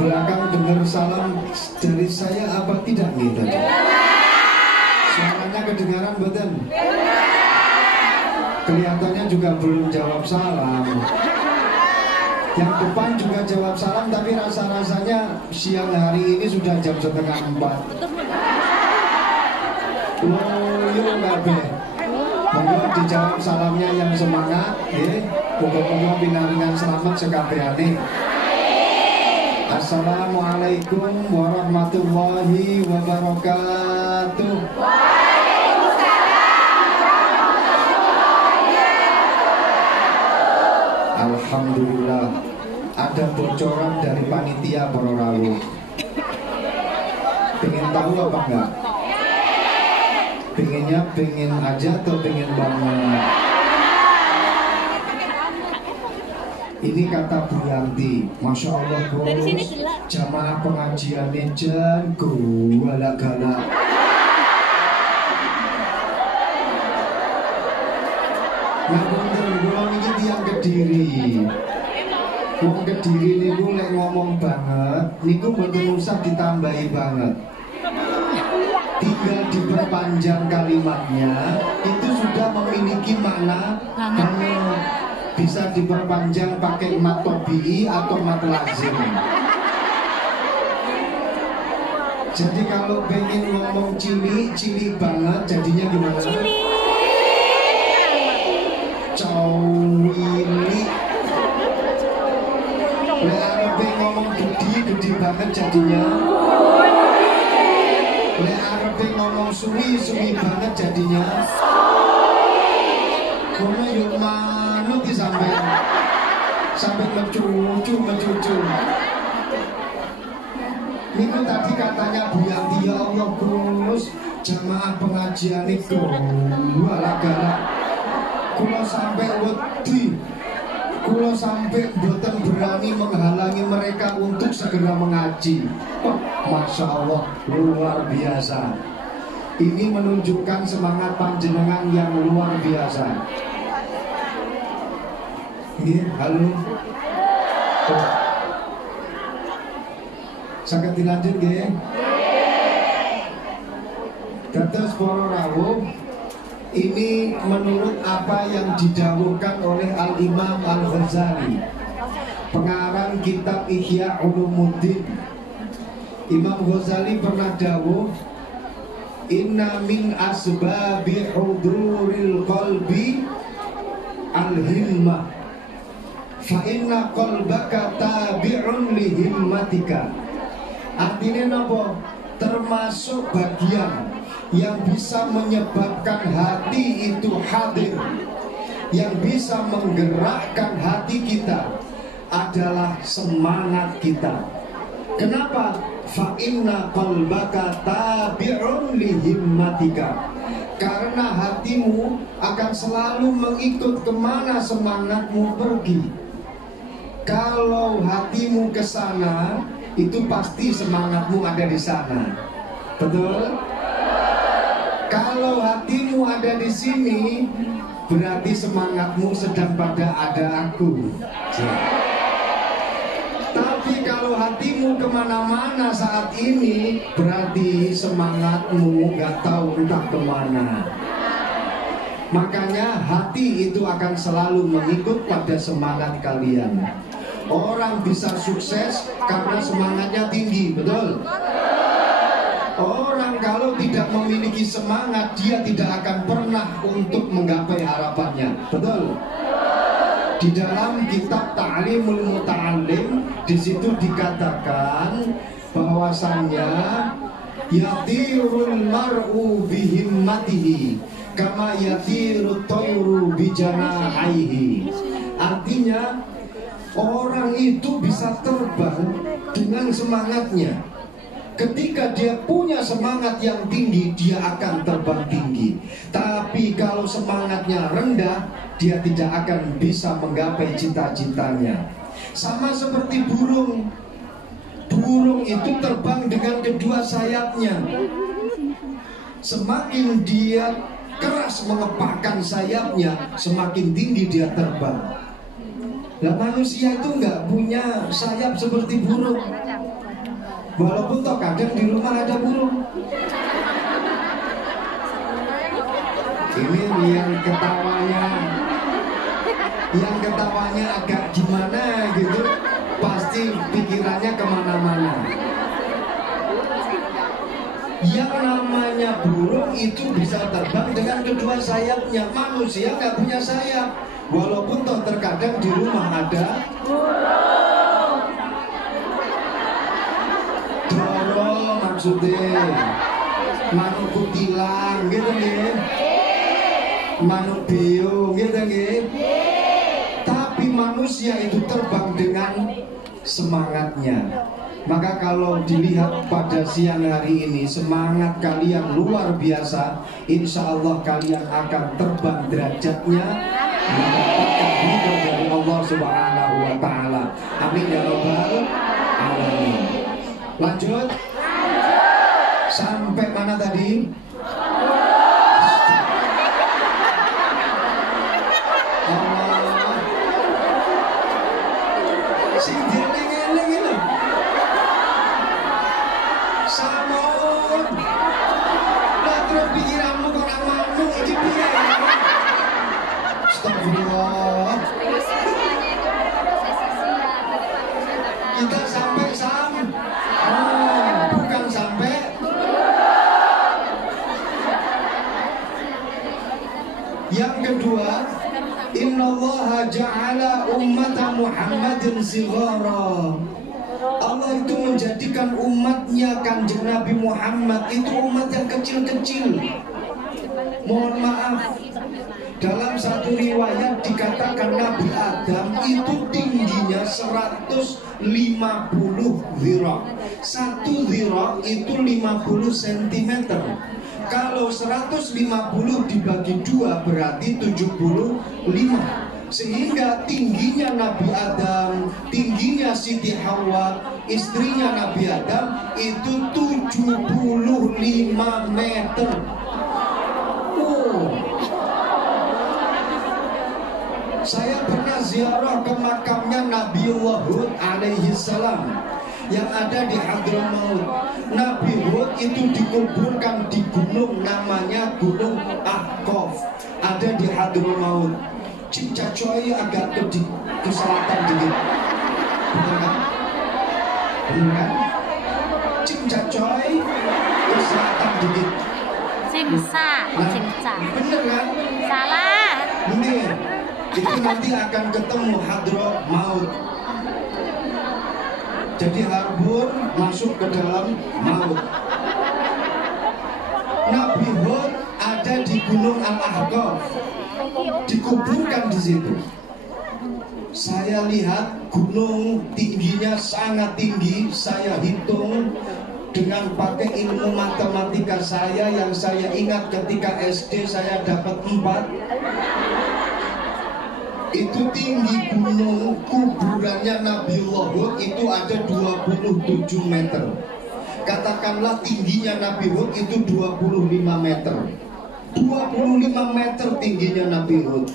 belakang dengar salam dari saya apa tidak gitu? Suaranya kedengaran betul? Kelihatannya juga belum jawab salam. Yang depan juga jawab salam, tapi rasa-rasanya siang hari ini sudah jam 3:30. Loyo kabeh. Monggo dijawab salamnya yang semangat, nggih. Muga-muga pinaringan selamat sekabehane. Assalamualaikum warahmatullahi wabarakatuh. Alhamdulillah, ada bocoran dari panitia para rawuh. Pengen tahu apa enggak? Pengennya pengen aja atau pengen banget? Ini kata Bu Yanti, Masya Allah Gus, jamaah pengajiannya jago galak-galak. Nah bener, gue mikir yang Kediri. Wong Kediri niku lek ngomong banget, niku mboten usah ditambahi banget. Tinggal diperpanjang kalimatnya, itu sudah memiliki makna banget. Bisa diperpanjang pakai mat tobi'i atau mat lazim. Jadi kalau pengen ngomong cili banget, jadinya gimana? Cowili. Lek arepe ngomong gede banget jadinya. Lek arepe ngomong suwi banget jadinya. Kono yo manut sampai mencucu. Niku tadi katanya Bu Yanti, ya Allah Gus, jamaah pengajian itu galak-galak. Kulo sampai wedi, kulo sampai boten berani menghalangi mereka untuk segera mengaji. Oh, Masya Allah, luar biasa. Ini menunjukkan semangat panjenengan yang luar biasa. Ini, halo. Oh. Saged dilanjut nggih. Dados para rawuh, ini menurut apa yang didhawuhkan oleh Al-Imam Al-Ghazali, pengarang kitab Ihya Ulumuddin. Imam Ghazali pernah dawuh, inna min asbabi huduril qalbi al-himmah fa inna qalbaka tabi'un li himmatika. Artinya napa? Termasuk bagian yang bisa menyebabkan hati itu hadir, yang bisa menggerakkan hati kita adalah semangat kita. Kenapa? Fa inna qalbaka tabi'un li himmatika. Karena hatimu akan selalu mengikut kemana semangatmu pergi. Kalau hatimu ke sana, itu pasti semangatmu ada di sana. Betul? Kalau hatimu ada di sini, berarti semangatmu sedang pada ada aku. Tapi kalau hatimu kemana-mana saat ini, berarti semangatmu gak tahu entah kemana. Makanya hati itu akan selalu mengikut pada semangat kalian. Orang bisa sukses karena semangatnya tinggi, betul? Orang kalau tidak memiliki semangat, dia tidak akan pernah untuk menggapai harapannya, betul? Di dalam kitab Ta'limul Muta'allim, di situ dikatakan bahwasannya yatirul mar'u bihimmatihi kama yatirut toyru bijanahaihi. Artinya orang itu bisa terbang dengan semangatnya. Ketika dia punya semangat yang tinggi, dia akan terbang tinggi. Tapi kalau semangatnya rendah, dia tidak akan bisa menggapai cita-citanya. Sama seperti burung. Burung itu terbang dengan kedua sayapnya. Semakin dia keras mengepakkan sayapnya, semakin tinggi dia terbang. Nah, manusia itu nggak punya sayap seperti burung. Walaupun toh kadang di rumah ada burung. Ini yang ketawanya agak gimana gitu, pasti pikirannya kemana-mana. Yang namanya burung itu bisa terbang dengan kedua sayapnya. Manusia nggak punya sayap. Walaupun toh terkadang di rumah ada burung. Dorong maksudnya manuk kutilang gitu nih, manuk biung gitu nih. Tapi manusia itu terbang dengan semangatnya. Maka kalau dilihat pada siang hari ini, semangat kalian luar biasa. Insya Allah kalian akan terbang derajatnya, mendapatkan ridho dari Allah Subhanahu wa Ta'ala. Amin ya Rabbal Alamin. Lanjut. Sampai mana tadi? Allah. Sing dieling-eling itu. Samun. Lah terus pikiranmu kok nang manuk iki piye? Astagfirullah. Kita sampai bukan sampai. Yang kedua, innallaha ja'ala ummata Muhammadin sighara. Allah itu menjadikan umatnya Kanjeng Nabi Muhammad itu umat yang kecil-kecil. Mohon maaf, dalam satu riwayat dikatakan Nabi Adam itu tingginya 150 dhira'. Satu dhira' itu 50 cm. Kalau 150 dibagi 2 berarti 75. Sehingga tingginya Nabi Adam, tingginya Siti Hawa, istrinya Nabi Adam itu 75 meter. Saya pernah ziarah ke makamnya Nabiullah Hud alaihi salam yang ada di Hadramaut. Nabi Hud itu dikuburkan di gunung namanya Gunung Ahqaf, ada di Hadramaut. Cimcacoy agak ke selatan dikit, benar kan? Benar kan? Cimcacoy ke selatan dikit. Cimsa, Cimca. Bener kan? Salah. Bener. Itu nanti akan ketemu Hadramaut. Jadi harbur masuk ke dalam maut. Nabi Hud ada di Gunung Al-Ahqaf, dikuburkan di situ. Saya lihat gunung tingginya sangat tinggi. Saya hitung dengan pakai ilmu matematika saya yang saya ingat ketika SD saya dapat 4. Itu tinggi gunung kuburannya Nabiullah Hud itu ada 27 meter. Katakanlah tingginya Nabi Hud itu 25 meter. 25 meter tingginya Nabi Hud.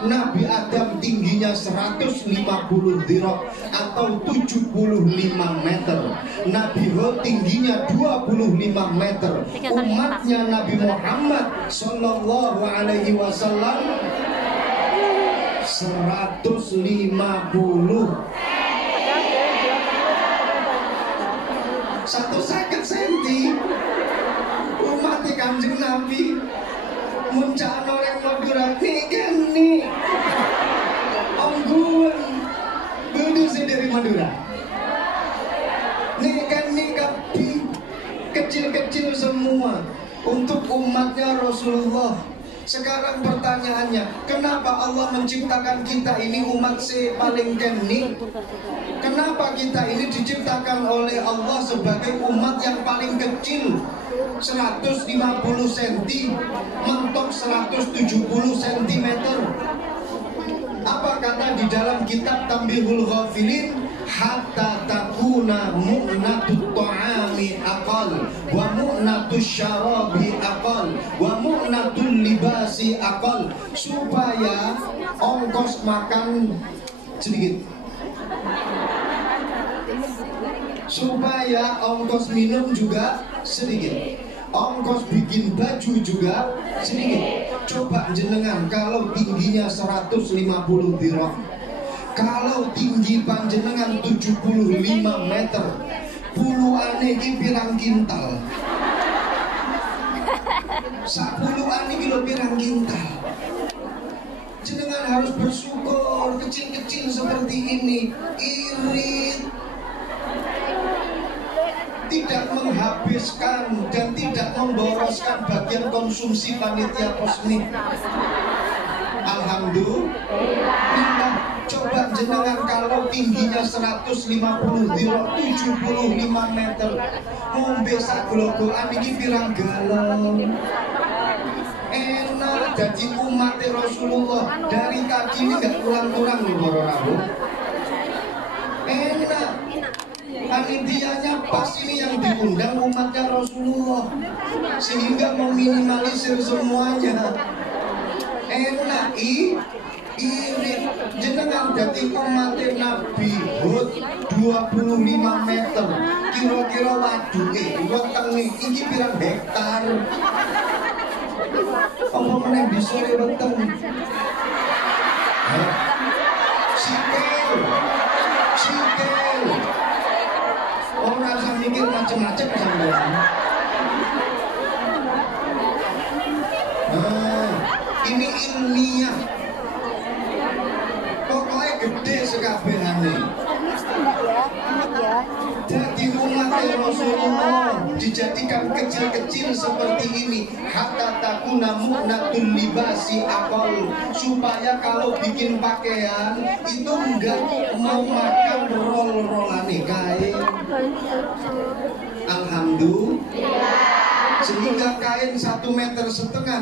Nabi Adam tingginya 150 dhira' atau 75 meter. Nabi Hud tingginya 25 meter. Umatnya Nabi Muhammad sallallahu alaihi wasallam 150 150 cm. Umat Kanjeng Nabi muncak orang Madura nih Om Gun dulu sih dari Madura nih kapi kecil-kecil semua untuk umatnya Rasulullah. Sekarang pertanyaannya, kenapa Allah menciptakan kita ini umat paling kening? Kenapa kita ini diciptakan oleh Allah sebagai umat yang paling kecil? 150 cm, mentok 170 cm. Apa kata di dalam kitab Tambihul Ghafilin? Hatta takuna mu'natut ta'ami aqal wa mu'natus syarabi aqal wa mu'natul libasi aqal, supaya ongkos makan sedikit. Supaya ongkos minum juga sedikit, ongkos bikin baju juga sedikit. Coba jenengan kalau tingginya 150 dirham, kalau tinggi panjenengan 75 meter, puluhan ini pirang kintal, 10 ini kilo pirang kintal. Jenengan harus bersyukur, kecil-kecil seperti ini, irit, tidak menghabiskan dan tidak memboroskan bagian konsumsi panitia kosmik. Alhamdulillah. Coba jenengan kalau tingginya 150 dirham, 75 meter, ngombe saglogokan iki pirang galon. Enak jadi umat Rasulullah dari tadi ini nggak kurang-kurang loh para rabu. Enak. Panitianya pas ini yang diundang umatnya Rasulullah, sehingga meminimalisir semuanya. Enak irit jenengan dadi umat Nabi Hud 25 meter, kira-kira waduke wetenge iki pirang hektar. Apa meneh bisa weteng? Sikel. Orang usah mikir macam-macam sampean. Ini ilmiah. Pokoknya gede sekabehane. Jadi umat Rasulullah dijadikan kecil-kecil seperti ini, hatta takuna mu'natul libasi akal, supaya kalau bikin pakaian itu enggak memakan roll-rollane kain. Alhamdulillah. Sehingga kain 1,5 meter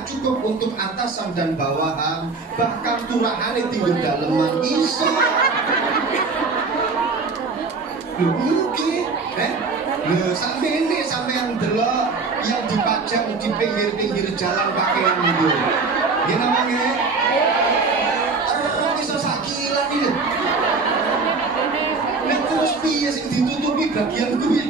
cukup untuk atasan dan bawahan, bahkan turahane tinggal daleman iso. Sampai ini sampai yang delok yang dipajang di pinggir-pinggir jalan pakaian itu. Ya namanya bisa sakilan ini. Nah terus piye sing ditutupi bagian kuwi.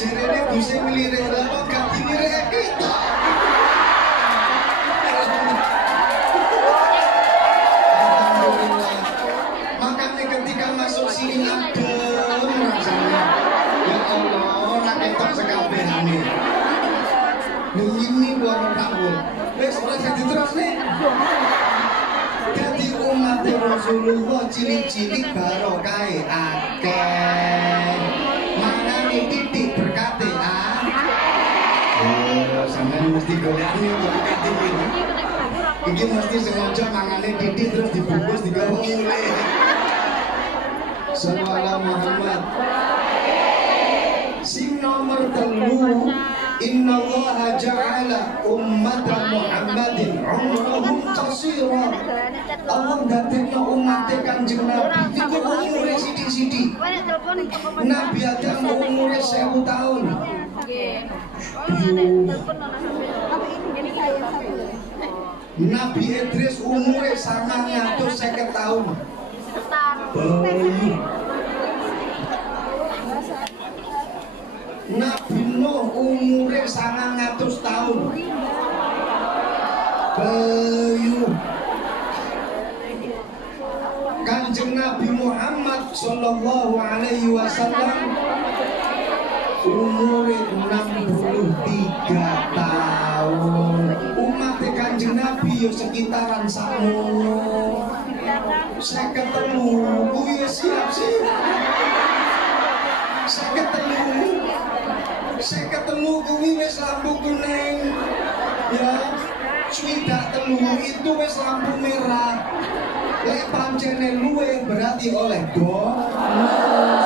Jerene bisa ngelirik lama gak dilirik kita. Alhamdulillah. Makanya ketika masuk sini adem rasanya. Ya Allah, rakyat sekabehane. Ini luar rambut. Wes ora jadi terus nih. Jadi umat Rasulullah cilik-cilik barokah akeh. Mangane titik berkate sampeyan mesti golekane berkate iki. Iki mesti sengaja mangane titik terus dibungkus digawe ngene. Sallallahu Muhammad. Sing nomor 3, Inna Allah ja'ala ummata Muhammadin umrahum qasira. Allah dadekno umat Kanjeng Nabi iku umure sithik-sithik. Nabi Adam umure 1000 tahun. Nabi Idris umure 950 tahun. Nabi Nuh umure 900 tahun. Bayu. Kanjeng Nabi Muhammad sallallahu alaihi wasallam umure 63 tahun. Umat Kanjeng Nabi yo sekitaran sakmono. Saya ketemu kuwi siap-siap. Saya ketemu kuwi wis lampu kuning. Ya, swidak telu itu wis lampu merah. Lek pancene luwe berarti oleh bonus.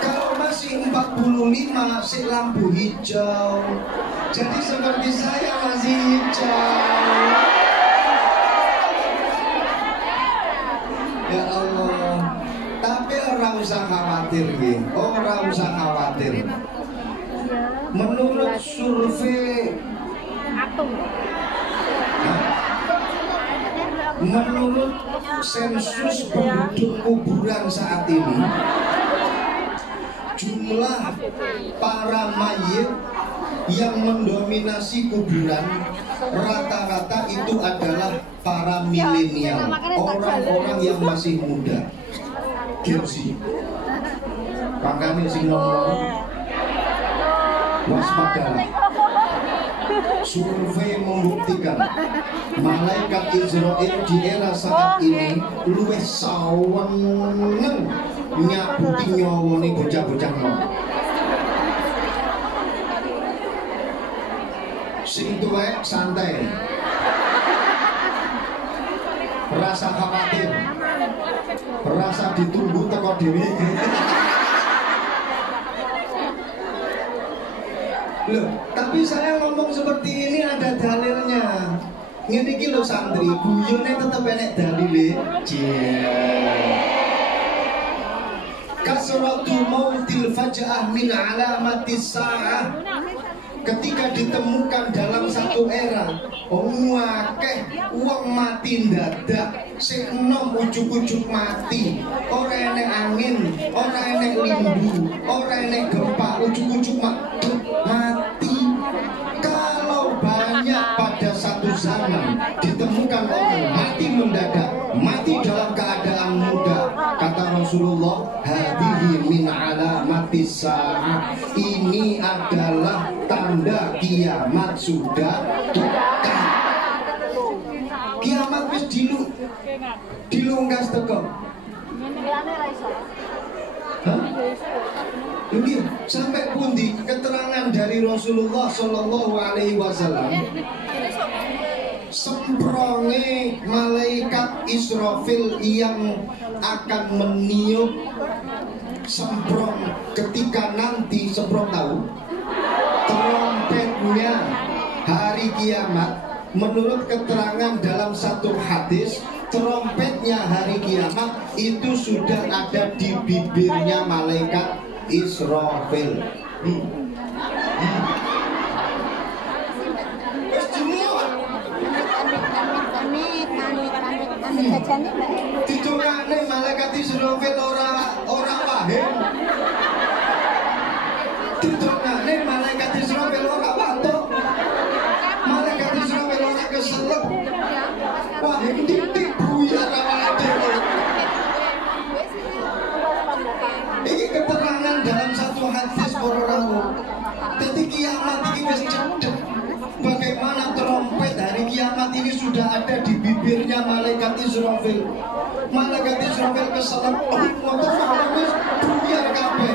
Kalau masih 45 si lampu hijau. Jadi seperti saya masih hijau. Ya Allah. Tapi orang usah khawatir gitu. Orang usah khawatir. Menurut survei menurut sensus penduduk kuburan saat ini, jumlah para mayit yang mendominasi kuburan rata-rata itu adalah para milenial, orang-orang yang masih muda. Genzi, makanya sing ngomong waspadalah. Survei membuktikan malaikat Israel di era saat ini luwih sawengen nyabuti nyawone bocah-bocah nom. Sing tuwek santai, rasa khawatir, rasa ditunggu teko dhewe. Loh, tapi saya ngomong seperti ini ada dalilnya. Ngene iki lho santri, guyone tetep enek dalile. Kasratu mautil faj'ah min alamatis sa'ah. Ketika ditemukan dalam satu era, akeh wong mati ndadak, sing enom ujug-ujug mati, ora enek angin, ora enek limbu, ora enek gempa, ujug-ujug mati. Kalau banyak pada satu zaman ditemukan orang mati mendadak, mati dalam keadaan muda, kata Rasulullah, hadihi min alamatis sa'ah. Ini adalah tanda kiamat sudah dekat. Kiamat wis dilungkas teko. Ini sampai pundi keterangan dari Rasulullah Shallallahu Alaihi Wasallam. Sempronge malaikat Israfil yang akan meniup semprong ketika nanti semprong tahu trompetnya hari kiamat. Menurut keterangan dalam satu hadis, trompetnya hari kiamat itu sudah ada di bibirnya malaikat Israfil. Ditungane malaikat Israfil ora paham. Ditungane malaikat Israfil ora watuk. Malaikat Israfil ora keselep. Wah, titik buyar awake dhewe. Ini keterangan dalam satu hadis para rawuh. Dadi kiamat iki wis cedhek. Bagaimana trompet hari kiamat ini sudah ada di bibirnya malaikat Israfil. Malaikat Israfil keselep, ngoten mawon wis buyar kabeh.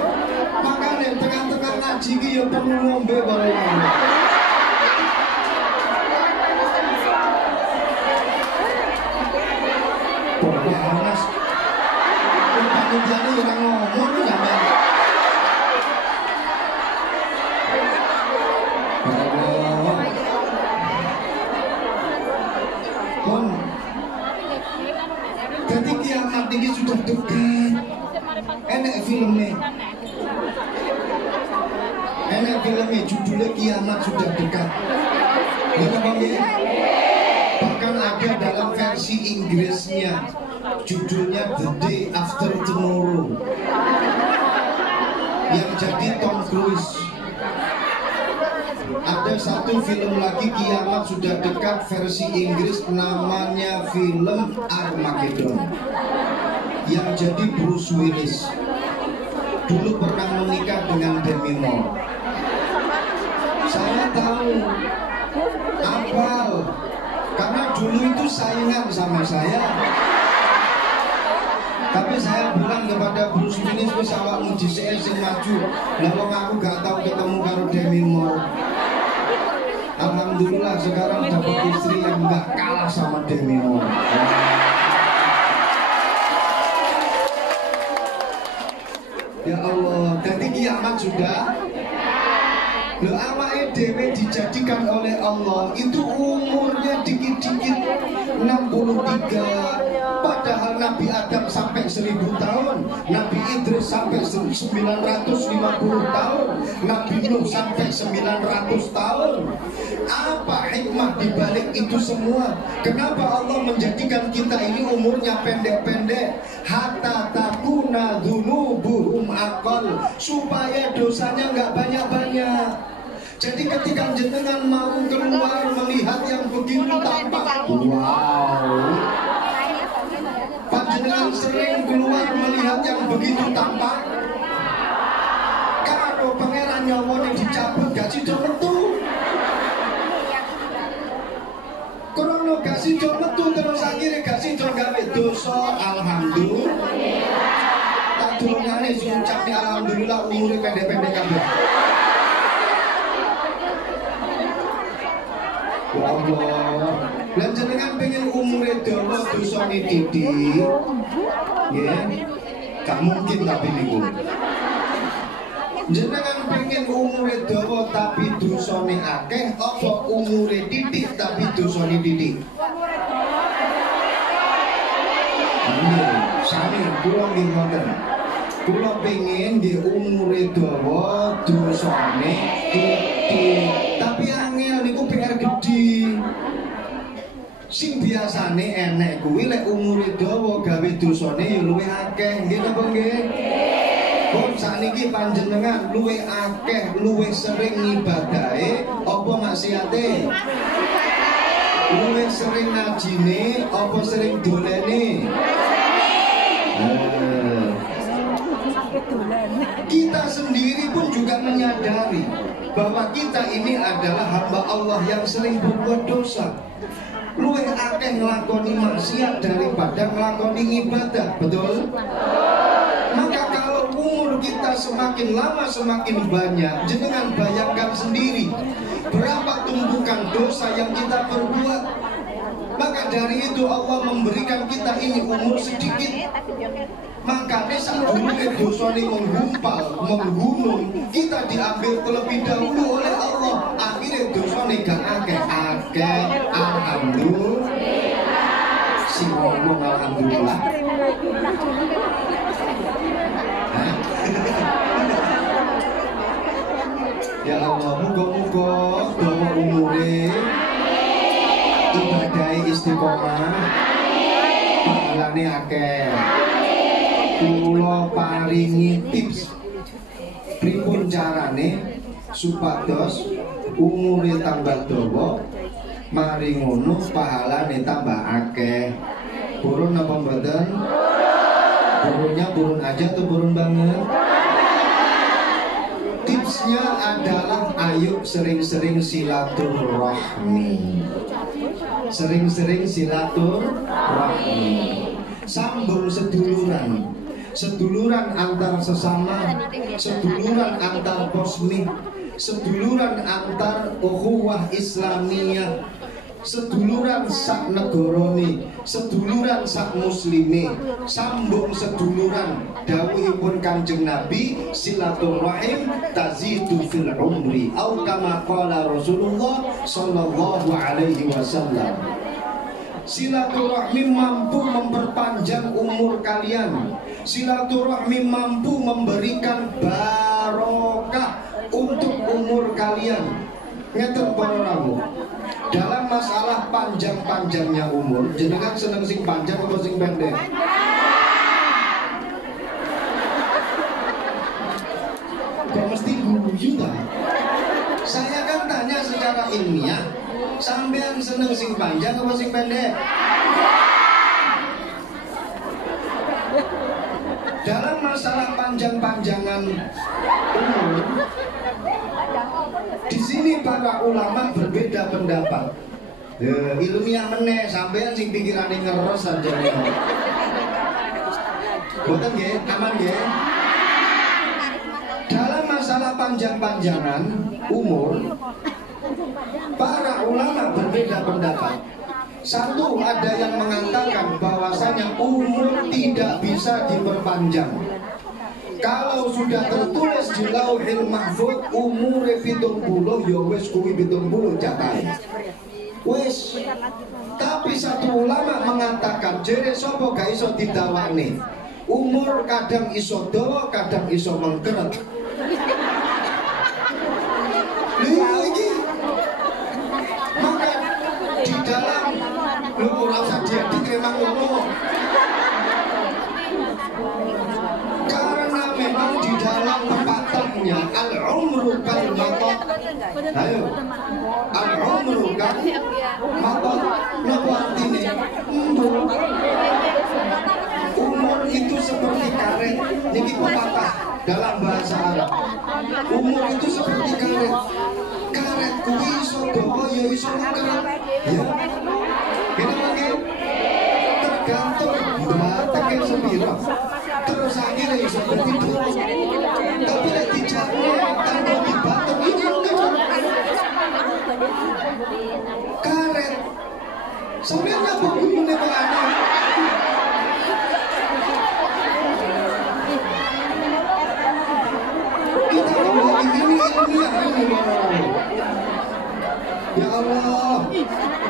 Makane tengah-tengah ngaji iki ya perlu ngombe bareng. Panas. Panitiane ora ngomong sampe. Jadi kiamat ini sudah dekat. Enak filmnya. Enak filmnya judulnya kiamat sudah dekat. Bahkan ada dalam versi Inggrisnya, judulnya The Day After Tomorrow, yang jadi Tom Cruise. Ada satu film lagi kiamat sudah dekat versi Inggris, namanya film Armageddon, yang jadi Bruce Willis. Dulu pernah menikah dengan Demi Moore. Saya tahu, hafal, karena dulu itu saingan sama saya. Tapi saya bilang kepada Bruce Willis, wis awakmu dhisik sing maju. Lah wong aku gak tahu ketemu karo Demi Moore. Alhamdulillah sekarang dapat istri yang gak kalah sama Demi Moore. Ya Allah, jadi kiamat sudah. Loh, awake dhewe dijadikan oleh Allah itu umurnya dikit-dikit 63. Padahal Padahal Nabi Adam sampai 1000 tahun, Nabi Idris sampai 950 tahun, Nabi Nuh sampai 900 tahun. Apa hikmah dibalik itu semua? Kenapa Allah menjadikan kita ini umurnya pendek-pendek? Hatta takuna dzunubuhum aqal, supaya dosanya nggak banyak-banyak. Jadi ketika jenengan mau keluar melihat yang begitu tampak, wow, panjenengan sering keluar melihat yang begitu tampak. Kalau pangeran nyawone dicabut gak sido metu, krono gak sido metu, terus akhirnya gak sido gawe dosa. Alhamdulillah, tak dongane ucapnya alhamdulillah umure pendek-pendek kabeh. Ya Allah, lan jenengan pengen umure dawa dosane titik, ya, gak mungkin tapi niku. Jenengan pengen umure dawa tapi dosane akeh, apa umure titik tapi dosane titik? Sami kula nggih ngoten. Kula pengen nggih umure dawa dosane titik. Tapi angel niku PR gede. Sing biasane enek kuwi lek umure dawa gawe dosane ya luwih akeh, nggih napa nggih? Kok sakniki panjenengan luwih akeh, luwih sering ngibadahe apa maksiate? Luwih sering ngajine apa sering dolene? Kita sendiri pun juga menyadari bahwa kita ini adalah hamba Allah yang sering berbuat dosa. Luwih akeh nglakoni maksiat daripada nglakoni ibadah, betul? Maka kalau umur kita semakin lama semakin banyak, jenengan bayangkan sendiri berapa tumpukan dosa yang kita perbuat. Maka dari itu Allah memberikan kita ini umur sedikit. Makanya saat dulu dosa ini menggumpal, menggunung, kita diambil terlebih dahulu oleh Allah. Akhirnya dosa ini gak akeh-akeh. Alhamdulillah. Si ngomong alhamdulillah. Ya Allah, muga-muga dawa umure, ibadai istiqomah, pahalane akeh. Kula paringi tips pripun carane supados umure tambah dawa, mari ngono pahalane tambah akeh. Purun apa mboten? Purunnya purun aja tuh purun banget. Tipsnya adalah ayo sering-sering silaturahmi. Sering-sering silaturahmi. Sambung seduluran. Seduluran antar sesama, seduluran antar posmi, seduluran antar ukhuwah Islamiyah, seduluran sak negarane, seduluran sak muslime, sambung seduluran. Dawuhipun Kanjeng Nabi, silaturahim tazidu fil umri, au kama qala Rasulullah sallallahu alaihi wasallam. Silaturahmi mampu memperpanjang umur kalian. Silaturahmi mampu memberikan barokah untuk umur kalian. Ngeten para rawuh. Dalam masalah panjang-panjangnya umur, jenengan seneng sing panjang atau sing pendek? Kok mesti guyu ta? Saya kan tanya secara ilmiah. Sampean seneng sing panjang apa sing pendek? Dalam masalah panjang-panjangan umur, di sini para ulama berbeda pendapat. Ilmiah meneh, sampean sing pikirane ngeres aja. Boten nggih, aman nggih. Dalam masalah panjang-panjangan umur, para ulama berbeda pendapat. Satu, ada yang mengatakan bahwasanya umur tidak bisa diperpanjang. Kalau sudah tertulis di Lauhil Mahfuz umure 70 ya wis kuwi 70 jatahe. Wis. Tapi satu ulama mengatakan ditawakan. Jere sapa gak iso ditawani. Umur kadang iso dawa, kadang iso mengkeret. Lagi maka di dalam lu ora usah diadik memang ngomong. Karena memang di dalam pepatahnya al-umru kal matot. Ayo. Al-umru kal matot. Napa artinya? Umur itu seperti karet. Niki pepatah dalam bahasa Arab. Umur itu seperti karet. Karet kuwi iso dawa ya iso mengkeret. Ya. Kita lagi tergantung batake sepiro. Terus akhirnya iso dadi dawa. Tapi lek dijarne tanpa dibatek ini enggak. Karet. Sampeyan apa gumune kok ana? Kita ngomong ini ilmiah ini Bapak. Ya Allah,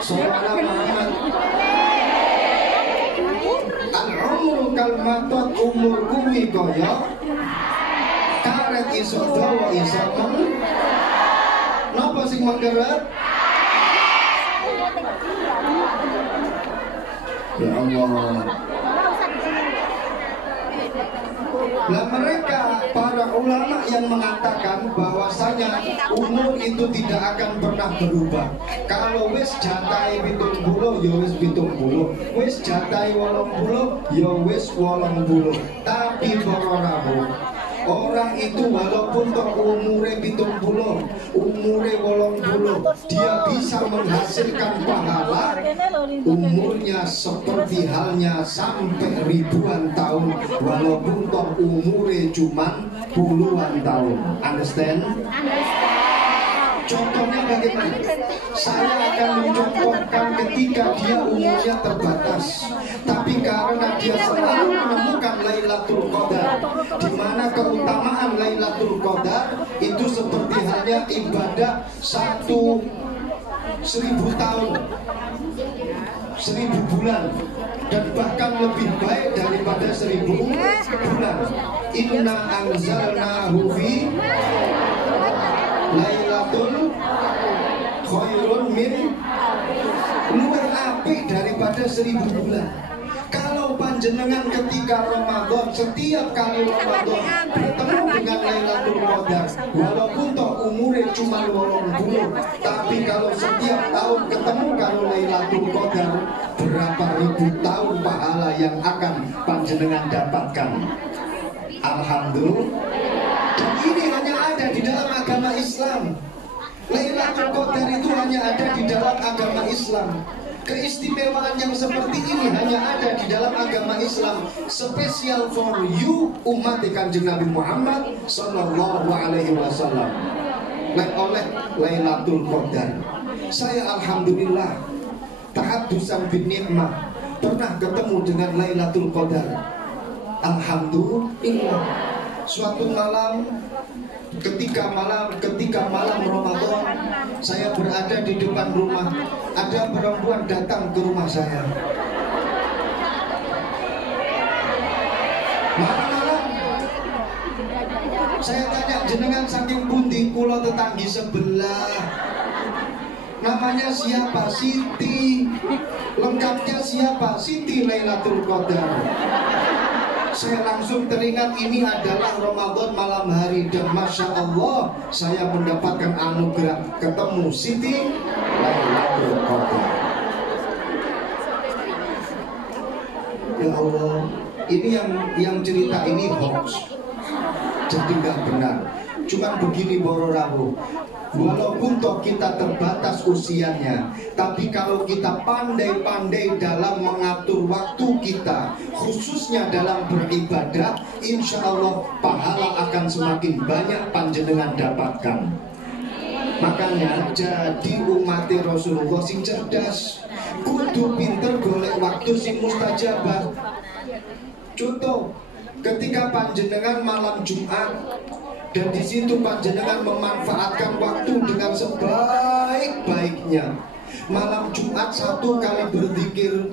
Sayyidina Muhammad. Al-umru kal matot, umur kuwi kaya karet iso dawa iso napa sing mengkeret? Ya Allah. Nah mereka para ulama yang mengatakan bahwasanya umur itu tidak akan pernah berubah. Kalau wis jatai 70 ya wis 70, wis jatai 80 ya wis 80. Tapi para rawuh, orang itu walaupun toh umure 70, umure 80, dia bisa menghasilkan pahala. Umurnya seperti halnya sampai ribuan tahun, walaupun toh umure cuman puluhan tahun. Understand? Contohnya bagaimana? Saya akan mencontohkan ketika dia umurnya terbatas, tapi karena dia selalu menemukan Lailatul Qadar, di mana keutamaan Lailatul Qadar itu seperti halnya ibadah 1000 tahun, 1000 bulan, dan bahkan lebih baik daripada 1000 bulan. Inna anzalnahu fi Lailatul khairun min, luwih apik daripada 1000 bulan. Kalau panjenengan ketika Ramadan, setiap kali Ramadan bertemu dengan Lailatul Qadar, walaupun toh umurnya cuma 80, tapi kalau setiap tahun ketemu kalau Lailatul Qadar, berapa ribu tahun pahala yang akan panjenengan dapatkan. Alhamdulillah. Dan ini hanya ada di dalam agama Islam. Lailatul Qadar itu hanya ada di dalam agama Islam. Keistimewaan yang seperti ini hanya ada di dalam agama Islam. Special for you, umat Kanjeng Nabi Muhammad Sallallahu Alaihi Wasallam. Oleh Lailatul Qadar, saya alhamdulillah tahaddusan bin ni'mah pernah ketemu dengan Lailatul Qadar. Alhamdulillah. Suatu malam, ketika malam Ramadan, saya berada di depan rumah. Ada perempuan datang ke rumah saya. Malam-malam saya tanya, jenengan saking pundi? Kula tetanggi sebelah. Namanya siapa? Siti. Lengkapnya siapa? Siti Lailatul Qadar. Saya langsung teringat ini adalah Ramadan malam hari, dan Masya Allah saya mendapatkan anugerah ketemu Siti Lailatul Qadar. Ya Allah, ini yang cerita ini hoax, jadi nggak benar. Cuman begini Bororahu, walaupun toh kita terbatas usianya, tapi kalau kita pandai-pandai dalam mengatur waktu kita, khususnya dalam beribadah, insya Allah pahala akan semakin banyak panjenengan dapatkan. Makanya jadi umat Rasulullah sing cerdas, kudu pinter golek waktu sing mustajabah. Contoh, ketika panjenengan malam Jumat, dan di situ panjenengan memanfaatkan waktu dengan sebaik-baiknya. Malam Jumat 1 kali berzikir,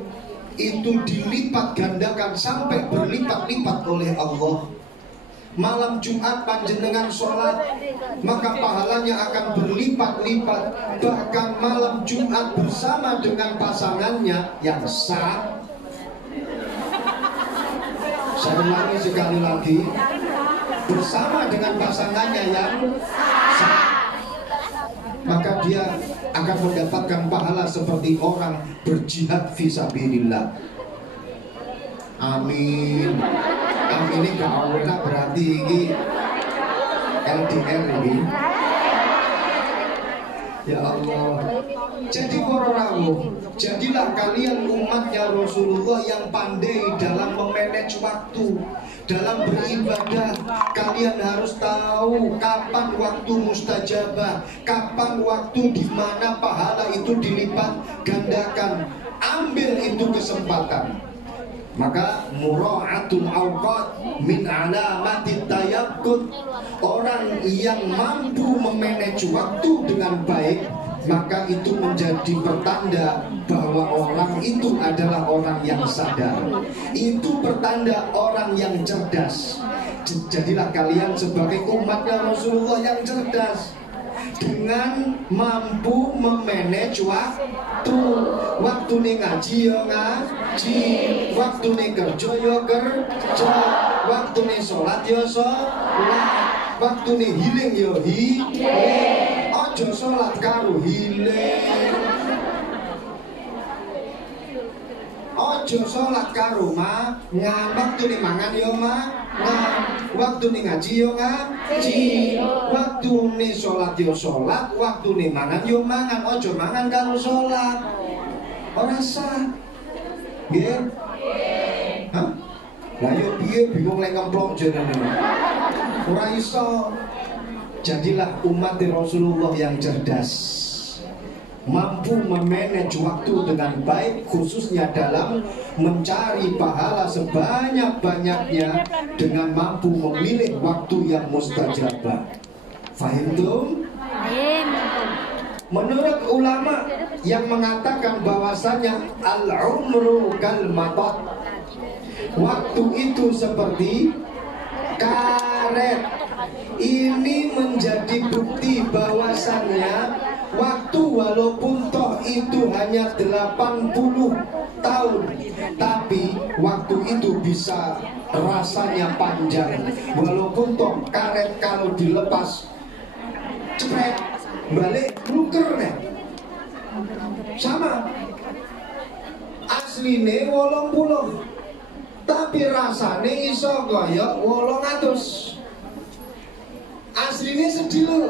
itu dilipat gandakan sampai berlipat-lipat oleh Allah. Malam Jumat panjenengan sholat, maka pahalanya akan berlipat-lipat. Bahkan malam Jumat bersama dengan pasangannya yang sah. Saya ulangi sekali lagi, bersama dengan pasangannya yang sah, maka dia akan mendapatkan pahala seperti orang berjihad fisabilillah. Amin. Amin ini gak ora berarti ini LDR ini. Ya Allah. Jadi para rawuh, jadilah kalian umatnya Rasulullah yang pandai dalam memanage waktu, dalam beribadah. Kalian harus tahu kapan waktu mustajabah, kapan waktu di mana pahala itu dilipat gandakan. Ambil itu kesempatan. Maka mura'atul awqat min alamatit tayakkut. Orang yang mampu memanage waktu dengan baik, maka itu menjadi pertanda bahwa orang itu adalah orang yang sadar. Itu pertanda orang yang cerdas. Jadilah kalian sebagai umatnya Rasulullah yang cerdas, dengan mampu memanage waktu. Waktu nih ngaji ya ngaji, waktu nih kerja ya kerja, waktu nih sholat ya sholat, waktu nih healing ya healing. Ojo sholat karo healing, ojo sholat karo mangan. Waktu nih mangan ya mangan, waktu nih ngaji yo ngaji, waktu nih sholat yo sholat, waktu nih mangan yo mangan. Ojo mangan karo sholat, ora sah. Nggih? Hah? Lah yo piye bingung lek ngemplok jenenge. Ora iso. Jadilah umat Rasulullah yang cerdas, mampu memanage waktu dengan baik, khususnya dalam mencari pahala sebanyak-banyaknya dengan mampu memilih waktu yang mustajabah. Fahim tuh? Menurut ulama yang mengatakan bahwasanya al-umru kal matat, waktu itu seperti karet. Ini menjadi bukti bahwasannya waktu walaupun toh itu hanya 80 tahun, tapi waktu itu bisa rasanya panjang. Walaupun toh karet kalau dilepas cepet balik nuker nih, sama asline 80, tapi rasane iso kaya 800. Asline sedih,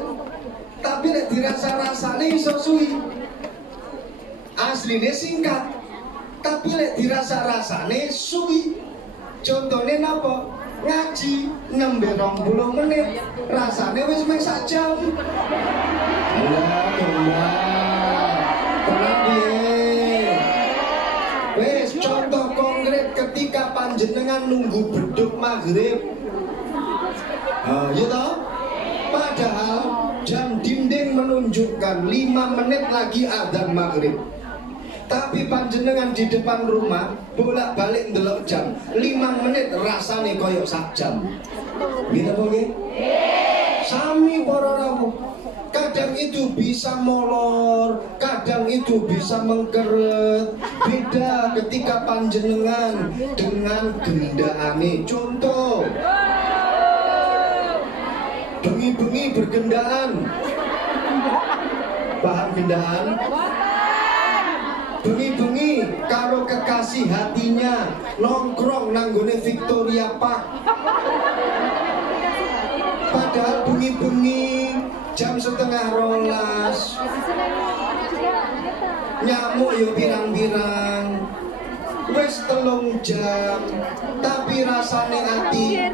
tapi nek dirasa-rasane iso suwi. Asline singkat, tapi nek dirasa-rasane suwi. Contohnya napa? Ngaji nembe 20 menit, rasane wis mek sak jam. Wis contoh konkret ketika panjenengan nunggu beduk maghrib. Ya toh? Padahal jam dinding menunjukkan 5 menit lagi adzan maghrib, tapi panjenengan di depan rumah bolak-balik ndelok jam, 5 menit rasane koyok sak jam. Gitu nggih? Sami para rawuh. Kadang itu bisa molor, kadang itu bisa mengkeret. Beda ketika panjenengan dengan gendaan. Contoh, bengi-bengi bergendaan. Paham gendaan? Bengi-bengi karo kekasih hatinya nongkrong nanggone Victoria Park. Padahal bengi-bengi jam 11:30 nyamuk yo pirang-pirang, wes 3 jam, tapi rasane hati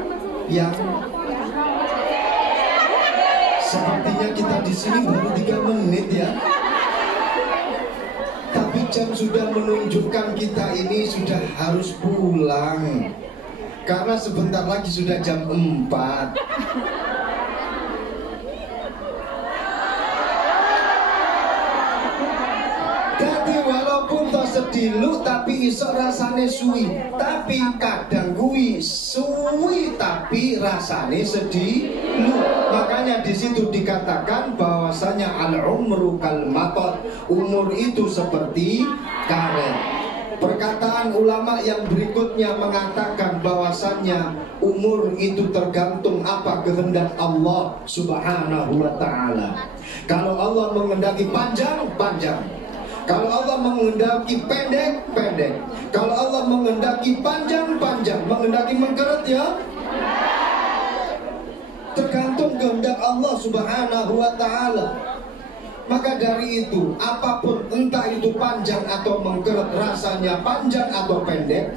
yang sepertinya kita di sini baru 3 menit ya, tapi jam sudah menunjukkan kita ini sudah harus pulang, karena sebentar lagi sudah jam 4. Jadi walaupun toh sedilu tapi iso rasane suwi. Tapi kadang kuwi suwi tapi rasane sedilu. Makanya di situ dikatakan bahwasanya al-umru kal matar, umur itu seperti karet. Perkataan ulama yang berikutnya mengatakan bahwasannya umur itu tergantung apa kehendak Allah Subhanahu wa ta'ala. Kalau Allah menghendaki panjang, panjang. Kalau Allah menghendaki pendek, pendek. Kalau Allah menghendaki panjang, panjang. Menghendaki mengkeret ya, tergantung kehendak Allah Subhanahu wa ta'ala. Maka dari itu, apapun entah itu panjang atau mengkeret, rasanya panjang atau pendek,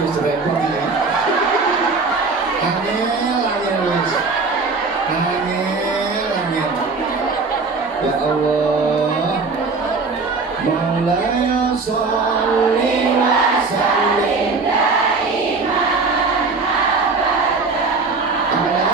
wis repot ya. Angel wis. Angel. Ya Allah. Maulaya sholli wa sallim daiman abadan ala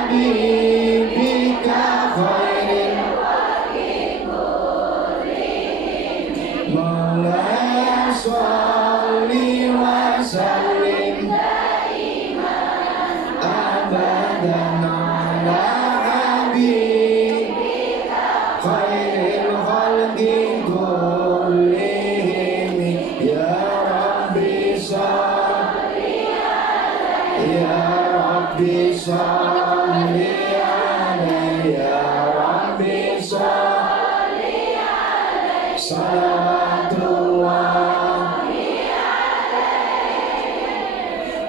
habibika khairil khalqi kullihim. Maulaya sholli wa sallim daiman abadan ala habibika khairil khalqi kullihim. Ya Rabbi sholli alaihi, ya Rabbi sholli alaihi, ya Rabbi sholli alaihi, salawatullah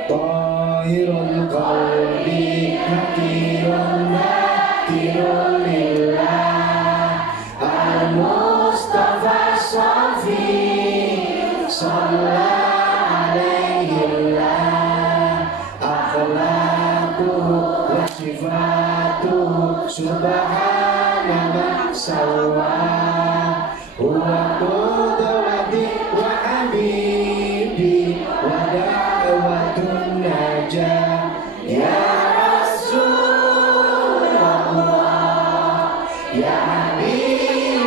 tahirul qalbi nakirun nakirun lillah al-Mustafa Shafi sallallahu alaihi lah akhlaquhu wa sifatuhu subhana man sawwa huwa qudwati wa habibi wa da'watun najah ya Rasulullah ya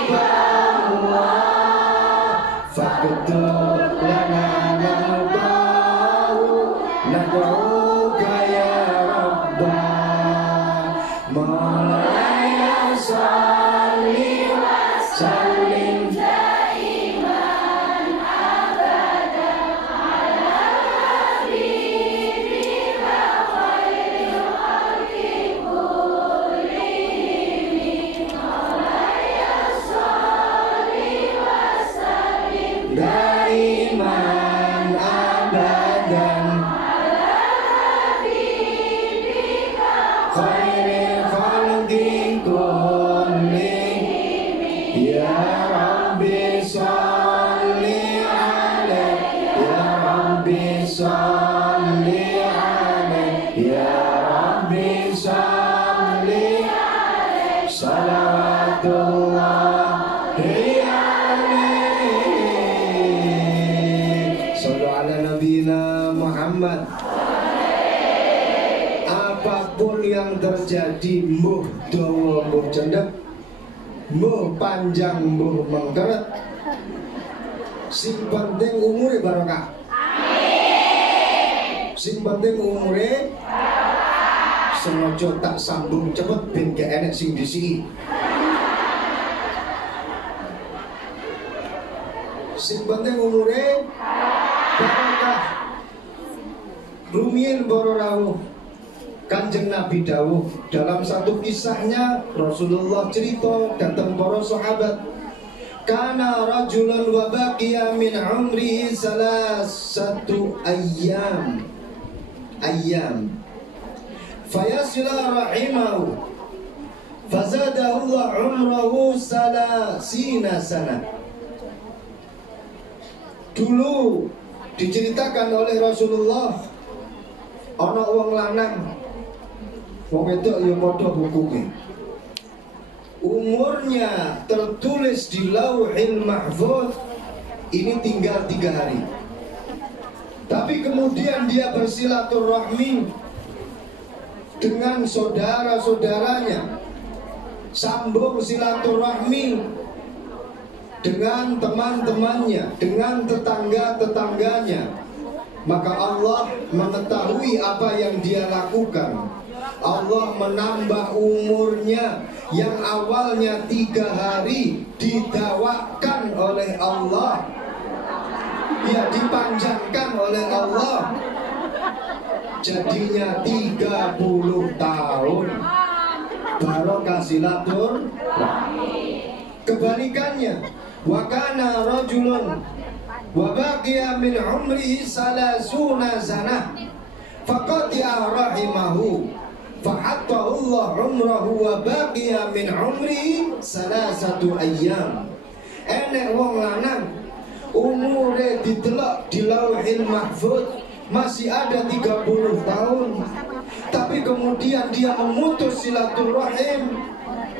Habibullah faktub lana nalbahu nad'uka ya Rabbah. Maulaya sholli wa sallim daiman abadan ala habibika khairil khalqi kullihim. Maulaya sholli wa sallim daiman abadan ala habibika khairil khalqi kullihim. Ya Rabbi sholli alaihi, ya Rabbi sholli alaihi, ya Rabbi sholli alaihi, salawatullah alaihi. Sallu ala nabiyina Muhammad. Apapun yang terjadi, mbuh dawa mbuh cendek, mbuh panjang mbuh mengkeret, sing penting umure barokah. Sing penting umure sengaja tak sambung cepet ben gak enek sing disiki. Sing penting umure barokah. Rumiyin para rawuh Kanjeng Nabi dawuh dalam satu kisahnya, Rasulullah cerita datang para sahabat, kana rajulan wa baqiya min umrihi salasatu ayyam fayasila rahimahu fazadahu Allah umrahu salasina sana. Dulu diceritakan oleh Rasulullah, ana wong lanang wong wedok ya padha hukume. Umurnya tertulis di Lauhil Mahfuz ini tinggal 3 hari. Tapi kemudian dia bersilaturahmi dengan saudara-saudaranya, sambung silaturahmi dengan teman-temannya, dengan tetangga-tetangganya, maka Allah mengetahui apa yang dia lakukan. Allah menambah umurnya yang awalnya 3 hari didakwakan oleh Allah, ya dipanjangkan oleh Allah, jadinya 30 tahun. Barokah silaturahmi. Kebalikannya, wa kana rajulun wa baqiya min umrihi salasuna sanah faqati'a rahimahu fahattahu Allah umrahu wa baqiya min umrihi salasatu ayyam. Enek wong lanang umure didelok di Lauhil Mahfuz masih ada 30 tahun, tapi kemudian dia memutus silaturahim.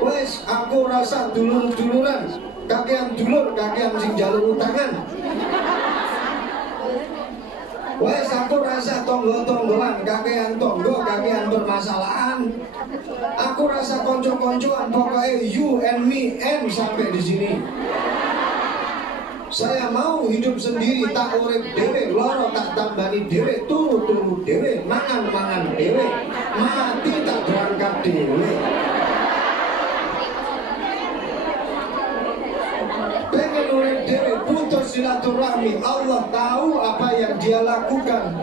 Wes aku rasa dulur-duluran, kakean dulur, kakean sing jalur utangan. Wes aku rasa tonggo-tonggoan, kakean tonggo, kakean permasalahan. Aku rasa konco-koncoan, pokoknya you and me and sampai di sini. Saya mau hidup sendiri, tak urip dewe, loro tak tambani dewe, turu-turu dewe, mangan-mangan dewe, mati tak berangkat dewe. Pengen urip dewe, putus silaturahmi. Allah tahu apa yang dia lakukan.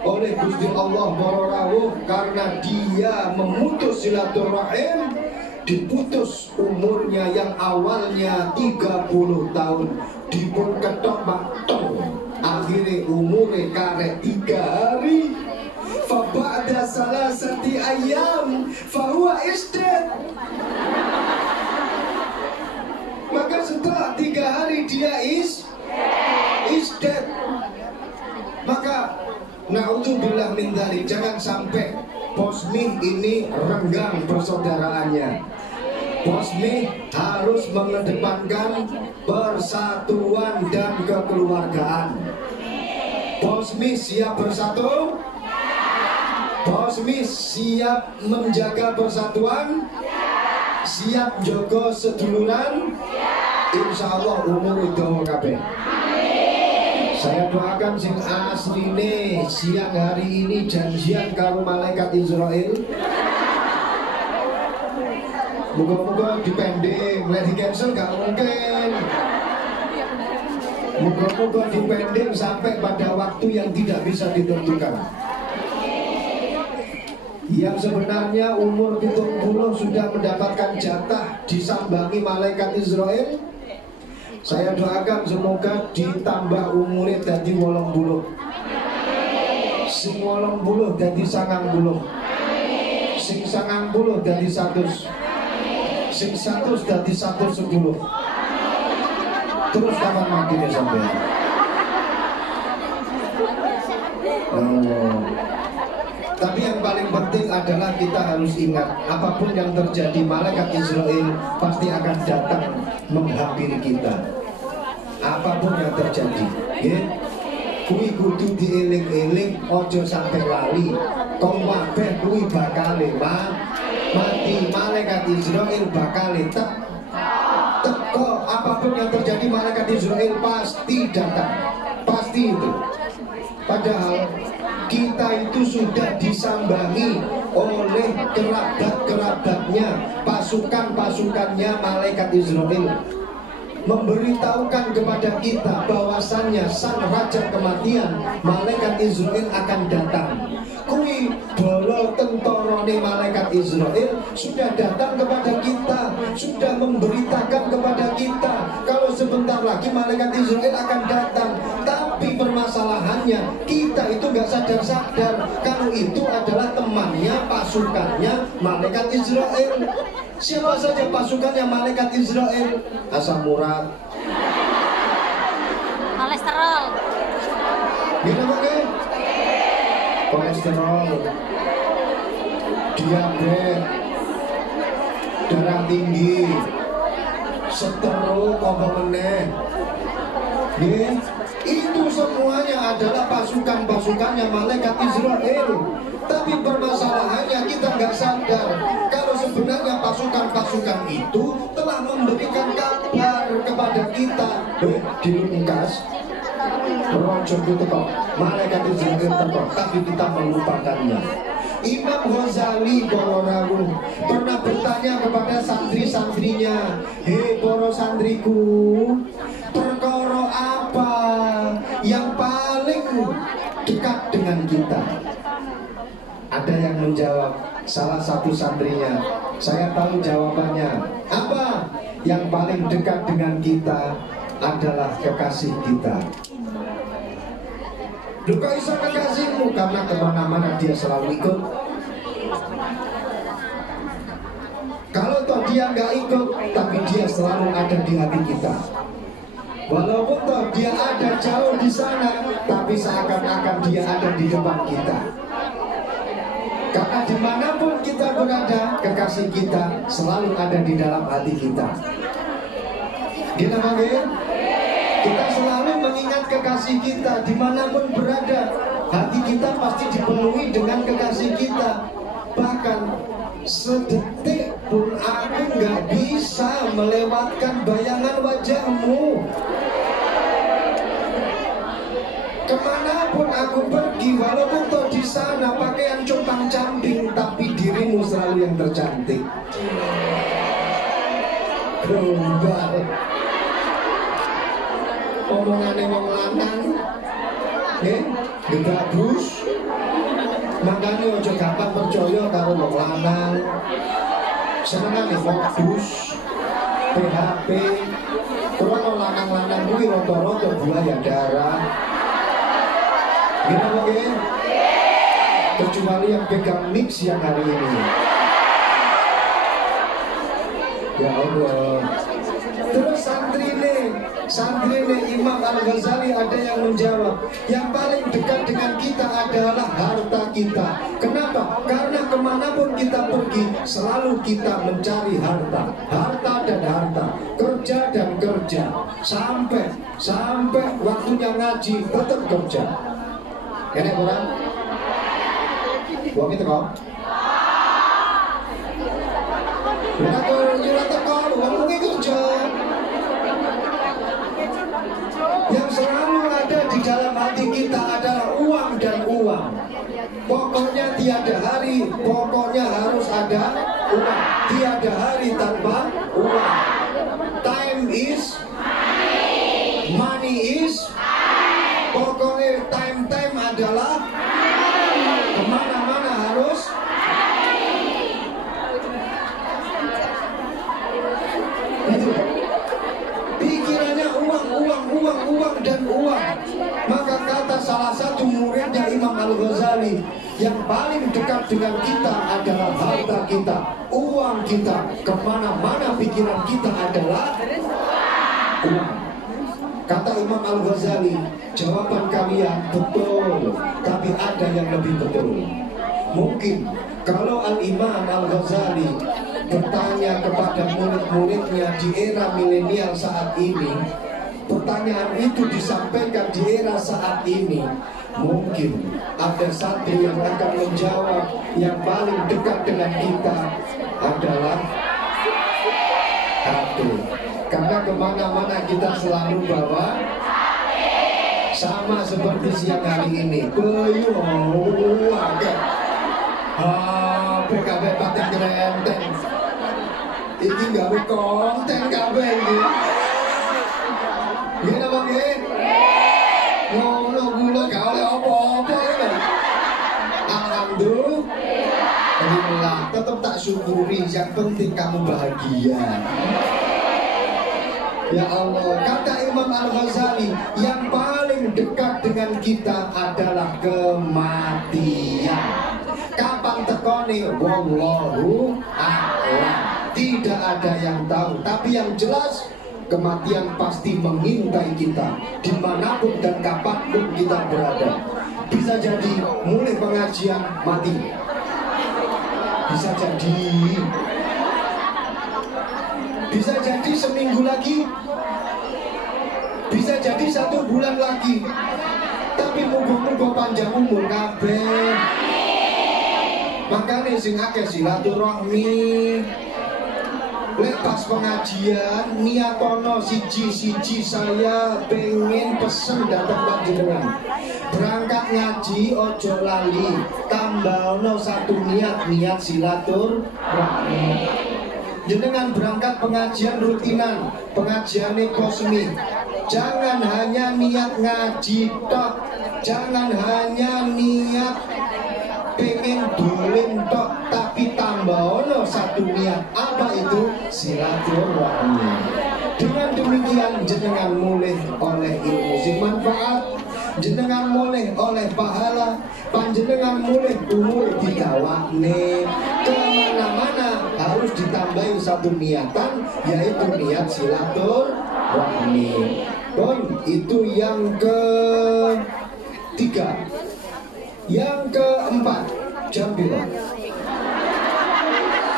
Oleh Gusti Allah Bororawuh, karena dia memutus silaturahim, diputus umurnya yang awalnya 30 tahun, dipun ketok batok, akhirnya umurnya karek 3 hari. Faba'da salasati ayyam fahuwa isdad. Maka setelah 3 hari dia isdad. Maka na'udzubillah min dzalik, jangan sampai Posmi ini renggang persaudaraannya. Posmi harus mengedepankan persatuan dan kekeluargaan. Posmi siap bersatu? Posmi siap menjaga persatuan? Siap jogo seduluran? Insya Allah umur itu kabeh. Saya doakan sing asline siang hari ini janjian karo malaikat Israel. Moga-moga dipending, lek di cancel gak mungkin. Moga-moga dipending sampai pada waktu yang tidak bisa ditentukan. Yang sebenarnya umur 70 sudah mendapatkan jatah disambangi malaikat Israel. Saya doakan semoga ditambah umurnya dari 80. Sing 80 dari 90. Sing 90 dari 100. Sing 100 dari 110. Terus kapan matinya sampai? Tapi yang paling penting adalah kita harus ingat, apapun yang terjadi, malaikat Israel pasti akan datang menghampiri kita. Apapun yang terjadi, ya, kui kudu dieling-eling, ojo sampai lali. Kong wabeh kui bakale mati, malaikat Israel bakale teko. Apapun yang terjadi, malaikat Israel pasti datang, pasti itu. Padahal kita itu sudah disambangi oleh kerabat-kerabatnya, pasukan-pasukannya malaikat Israel, memberitahukan kepada kita bahwasannya sang raja kematian malaikat Israel akan datang. Kui bolo tentorone malaikat Israel sudah datang kepada kita, sudah memberitakan kepada kita kalau sebentar lagi malaikat Israel akan datang. Tapi permasalahannya kita itu gak sadar-sadar kalau itu adalah temannya, pasukannya malaikat Israel. Siapa saja pasukannya malaikat Israel? Asam urat, kolesterol, gimana ke? Kolesterol, diabetes, darah tinggi, stroke, apa meneh, Itu semuanya adalah pasukan-pasukannya malaikat Israel. Tapi permasalahannya kita nggak sadar kalau sebenarnya pasukan-pasukan itu telah memberikan kabar kepada kita di Lukas. Rojo itu kok malaikat Israel teko, tapi kita melupakannya. Imam Ghazali Bororawu pernah bertanya kepada santri-santrinya, hei poro santriku, perkara apa yang paling dekat dengan kita? Ada yang menjawab, salah satu santrinya, saya tahu jawabannya. Apa yang paling dekat dengan kita adalah kekasih kita. Lu kok bisa kekasihmu? Karena kemana-mana dia selalu ikut. Kalau toh dia nggak ikut, tapi dia selalu ada di hati kita. Walaupun toh dia ada jauh di sana, tapi seakan-akan dia ada di depan kita. Karena dimanapun kita berada, kekasih kita selalu ada di dalam hati kita. Gila bagaimana? Kita selalu mengingat kekasih kita dimanapun berada. Hati kita pasti dipenuhi dengan kekasih kita. Bahkan sedetik pun aku nggak bisa melewatkan bayangan wajahmu. Kemanapun aku pergi, walaupun toh di sana pakaian compang camping, tapi dirimu selalu yang tercantik. Gombal. Omongannya wong lanang, bagus. Makanya ojo gampang percaya karo wong lanang. Senengane modus, PHP. Krono lanang-lanang kuwi rata-rata buaya darah. Gimana mungkin? Kecuali yang pegang mix yang hari ini. Ya Allah. Terus santrine Imam Al-Ghazali ada yang menjawab, yang paling dekat dengan kita adalah harta kita. Kenapa? Karena kemanapun kita pergi, selalu kita mencari harta, harta dan harta, kerja dan kerja, sampai waktunya ngaji tetap kerja. Enak orang? Wong itu kok? Yang selalu ada di dalam hati kita adalah uang dan uang. Pokoknya tiada hari, pokoknya harus ada uang. Tiada hari tanpa uang. Time is money is. Pokoknya time adalah kemana-mana harus. Itu pikirannya uang dan uang. Maka kata salah satu muridnya Imam Al-Ghazali, yang paling dekat dengan kita adalah harta kita, uang kita. Kemana-mana pikiran kita adalah uang. Kata Imam Al-Ghazali, jawaban kalian betul, tapi ada yang lebih betul. Mungkin kalau Al-Imam Al-Ghazali bertanya kepada murid-muridnya di era milenial saat ini, pertanyaan itu disampaikan di era saat ini, mungkin ada satu yang akan menjawab, yang paling dekat dengan kita adalah hati. Karena kemana-mana kita selalu bawa, sama seperti siang hari ini. PKB pakai gerenteng. Ini gak konten kabeh iki. Gimana Bang? Ngono gula gak oleh apa-apa ya. Alhamdulillah, tetap tak syukuri, yang penting kamu bahagia. Ya Allah, kata Imam Al-Ghazali, yang paling dekat dengan kita adalah kematian. Kapan tekoni? Wallahu a'lam. Tidak ada yang tahu, tapi yang jelas kematian pasti mengintai kita dimanapun dan kapanpun kita berada. Bisa jadi mulai pengajian mati, bisa jadi seminggu lagi, bisa jadi 1 bulan lagi. Tapi muga-muga panjang umur kabeh. Makanya sing akeh silaturahmi. Lek pas pengajian niatono siji-siji saya pengen pesen datang panjenengan. Berangkat ngaji ojo lali, tambahno 1 niat silaturahmi. Jenengan berangkat pengajian rutinan, pengajiane kosmi. Jangan hanya niat ngaji tok, jangan hanya niat pengen dolim tok, tapi tambah 1 niat. Apa itu? Silaturahmi. Dengan demikian jenengan mulih oleh ilmu sing manfaat, jenengan mulih oleh pahala, panjenengan mulih umur didawakne. Kemana-mana harus ditambahi 1 niatan, yaitu niat silaturahmi. Don, itu yang ketiga. Yang keempat, jam berapa?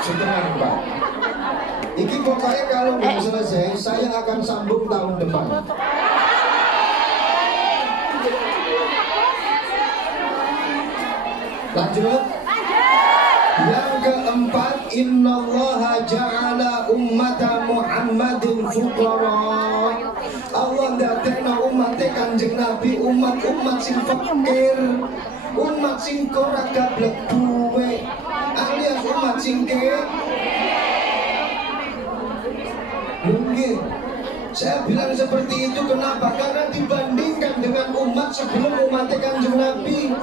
Setengah 4. Ini pokoknya kalau belum selesai, saya akan sambung tahun depan. Lanjut. Yang keempat, innallaha ja'ala ummata Muhammadin fuqara. Allah ndadekno umat Kanjeng Nabi umat sing fakir, umat sing ora gablek duwe, alias umat sing mungkin. Saya bilang seperti itu kenapa? Karena dibandingkan dengan umat sebelum umat Kanjeng Nabi,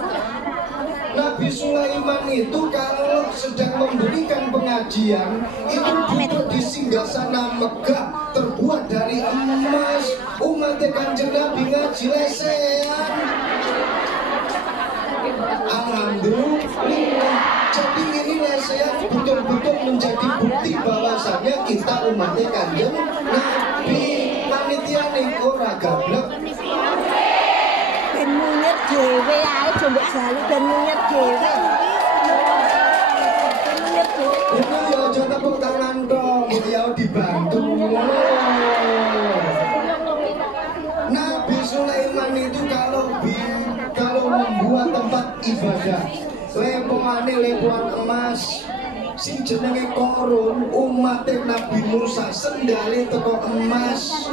Nabi Sulaiman itu kalau sedang memberikan pengajian itu duduk di singgasana megah terbuat dari emas. Umat Kanjeng Nabi ngaji lesehan. Alhamdulillah. Jadi ini lesehan betul-betul menjadi bukti bahwasannya kita umat Kanjeng Nabi. Panitia ning ora gablek. Ben munyet dhewe ae coba jalu ben munyet dhewe. Munyet dhewe. Itu ya aja tepuk tangan dong, ya dibantu. Nabi Sulaiman itu kalau membuat tempat ibadah, lepoan emas, sing jenenge korun, umat Nabi Musa sendale teko emas.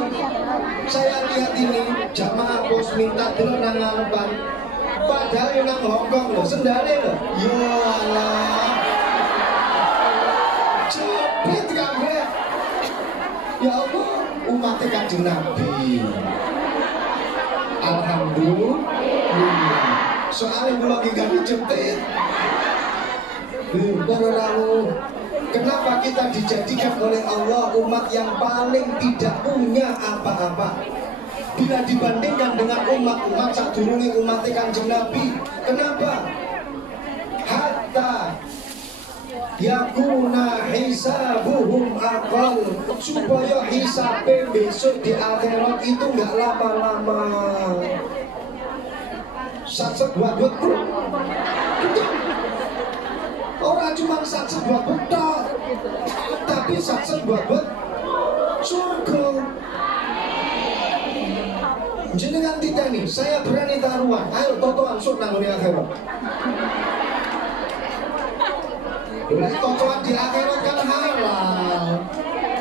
Saya lihat ini jamaah bos minta dulu nang ngarepan, padahal yang nang Hongkong loh, sendale loh. Ya Allah, cepet kabeh. Ya Allah, umat Kanjeng Nabi. Alhamdulillah. Soalnya kula iki gak cepet. Kenapa kita dijadikan oleh Allah umat yang paling tidak punya apa-apa? Bila dibandingkan dengan umat-umat sadurunge umat Kanjeng Nabi, kenapa? Hatta yakuna hisabuhum aqal, supaya hisabnya besok di akhirat itu nggak lama-lama. Satset buat orang cuma satset buat betok, tapi satset buat surga. Jenengan tidak nih, saya berani taruhan. Ayo totoan sok nanggung akhirat. Totoan di akhirat kan halal,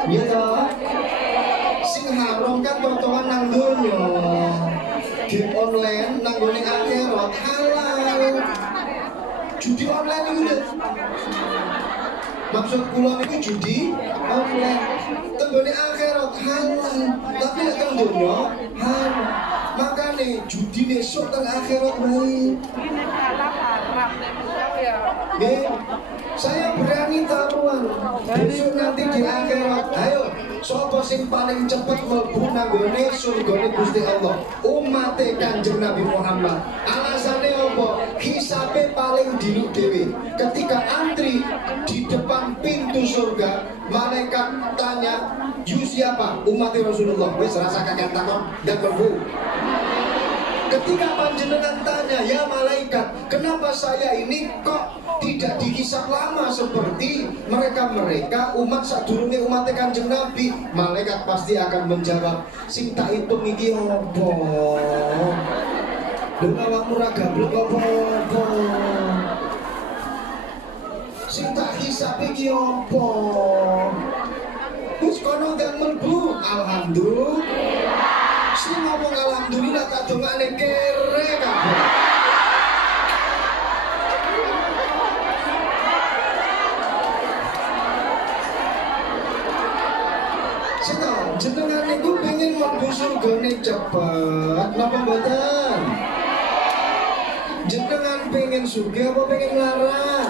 ya toh. Sing haram kan totoan nang dunya. Game online nanggung akhirat halal. Judi online itu deh. Maksud kula niku judi online. Tenggone akhirat halal, tapi nek teng dunya haram. Makane judi besok teng akhirat wae. Saya berani taruhan besok nanti di akhirat. Ayo, sapa sing paling cepet mlebu nanggone surgane Gusti Allah? Umat Kanjeng Nabi Muhammad. Alasannya apa? Hisabe paling dulu dewe. Ketika antri di depan pintu surga, malaikat tanya, "You siapa?" Umat Rasulullah. Wis rasa kakek takon, gak mlebu. Ketika panjenengan tanya, ya malaikat, kenapa saya ini kok tidak dihisab lama seperti mereka-mereka umat sadurunge umat Kanjeng Nabi? Malaikat pasti akan menjawab, sing tak hitung iki opo? Lha awakmu ra gablek opo? Sing tak hisab iki opo? Wis kono ndang mlebu, alhamdulillah. Sing ngomong alhamdulillah tak dongane kere kabeh. Sito, jenengan niku pengen mlebu surgane cepet napa mboten? Jenengan pengen sugih apa pengen larat?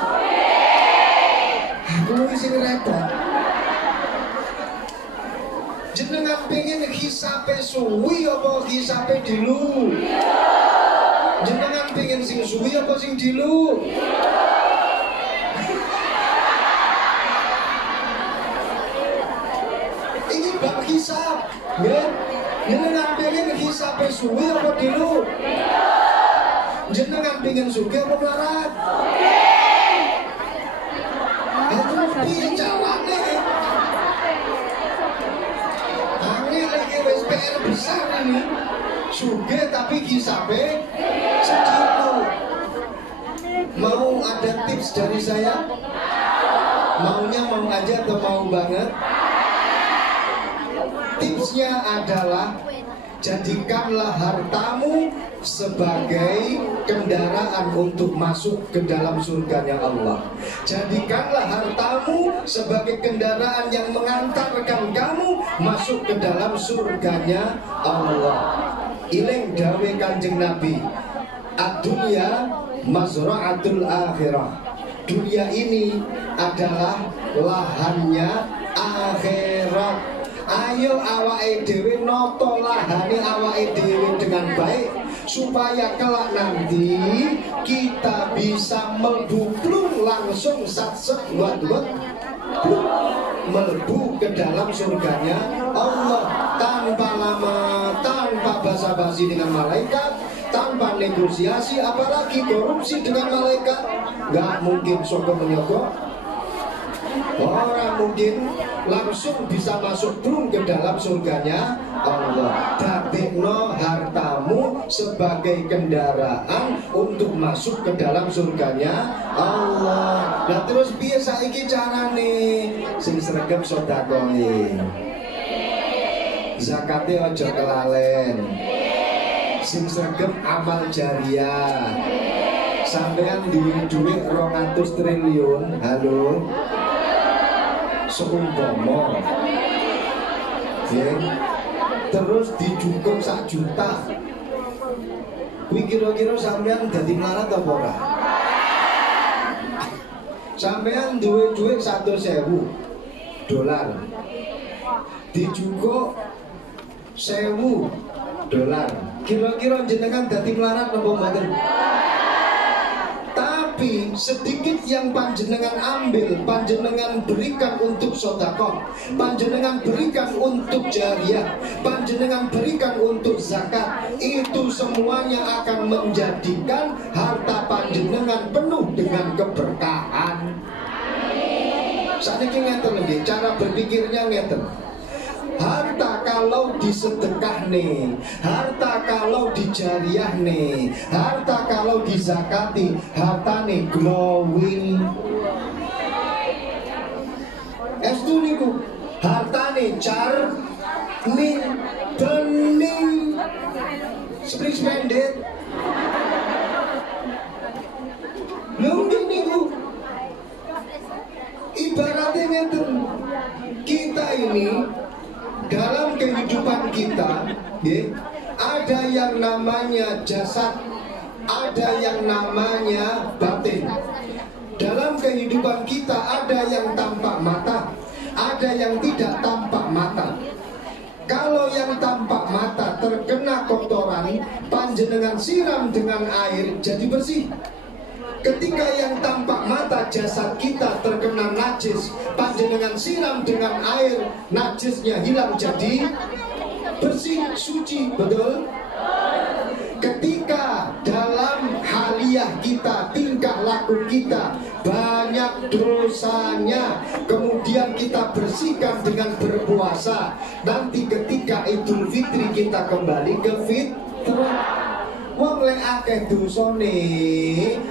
Aku sing repot. Jenengan pengen hisape suwi apa hisape dilu? Jenengan pengen sing suwi apa sing dilu? Ini bab hisap, ya? Jenengan pengen hisape suwi apa dilu? Jenengan pengen suwi apa melarat? Itu piye carane? PR besar ini, sugih tapi hisabe segitu. Mau ada tips dari saya? Maunya mau aja atau mau banget? Tipsnya adalah jadikanlah hartamu sebagai kendaraan untuk masuk ke dalam surganya Allah. Jadikanlah hartamu sebagai kendaraan yang mengantarkan kamu masuk ke dalam surganya Allah. Ileng dawe Kanjeng Nabi, ad-dunya mazra'atul akhirah. Dunia ini adalah lahannya akhirat. Ayo awake dhewe noto lahane awake dhewe dengan baik supaya kelak nanti kita bisa melbu langsung satset buat melbu ke dalam surganya Allah tanpa lama, tanpa basa-basi dengan malaikat, tanpa negosiasi, apalagi korupsi dengan malaikat. Gak mungkin soko menyogok. Orang mungkin langsung bisa masuk ke dalam surganya Allah. Dadekno hartamu sebagai kendaraan untuk masuk ke dalam surganya Allah. Nah terus piye saiki carane? Sing sregep sedekah. Zakate aja kelalen. Sing sregep amal jariah. Sampean duwe dhuwit 200 triliun, halo. Seumpama terus dicukup 1 juta, kuwi kira-kira sampean dadi melarat apa ora? Sampean duwe duit 100.000 dolar, dicukup 1.000 dolar, kira-kira jenengan dadi melarat apa mboten? Tapi sedikit yang panjenengan ambil, panjenengan berikan untuk sedekah, panjenengan berikan untuk jariah, panjenengan berikan untuk zakat, itu semuanya akan menjadikan harta panjenengan penuh dengan keberkahan. Saiki ngeten nggih, cara berpikirnya ngeten. Harta kalau disedekah nih, harta kalau dijariah nih, harta kalau dizakati, harta nih glowing. Estu niku, harta nih car nih bening, spring spended. Mungkin niku ibaratnya ngeten, kita ini dalam kehidupan kita, ada yang namanya jasad, ada yang namanya batin. Dalam kehidupan kita ada yang tampak mata, ada yang tidak tampak mata. Kalau yang tampak mata terkena kotoran, panjenengan siram dengan air jadi bersih. Ketika yang tampak mata jasad kita terkena najis, panjenengan siram dengan air, najisnya hilang jadi bersih, suci, betul? ketika dalam haliyah kita, tingkah laku kita banyak dosanya, kemudian kita bersihkan dengan berpuasa. Nanti ketika Idul Fitri kita kembali ke fitrah. Wong lek akeh dosane,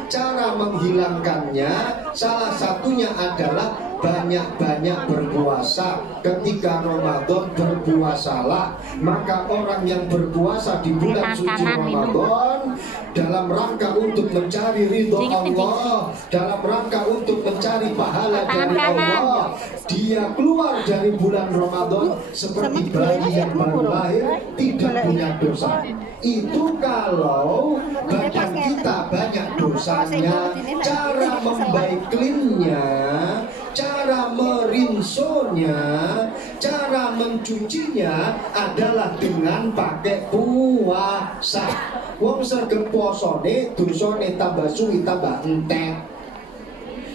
cara menghilangkannya salah satunya adalah banyak-banyak berpuasa. Ketika Ramadan berpuasalah. Maka orang yang berpuasa di bulan suci Ramadan dalam rangka untuk mencari ridho Allah, dalam rangka untuk mencari pahala dari Allah, dia keluar dari bulan Ramadan seperti bayi yang baru lahir, tidak punya dosa. Itu kalau badan kita banyak dosanya. Cara membaiklinnya, cara merinsonya, cara mencucinya adalah dengan pakai puasa. Wong sergep posone, dosane tambah suwi tambah entek.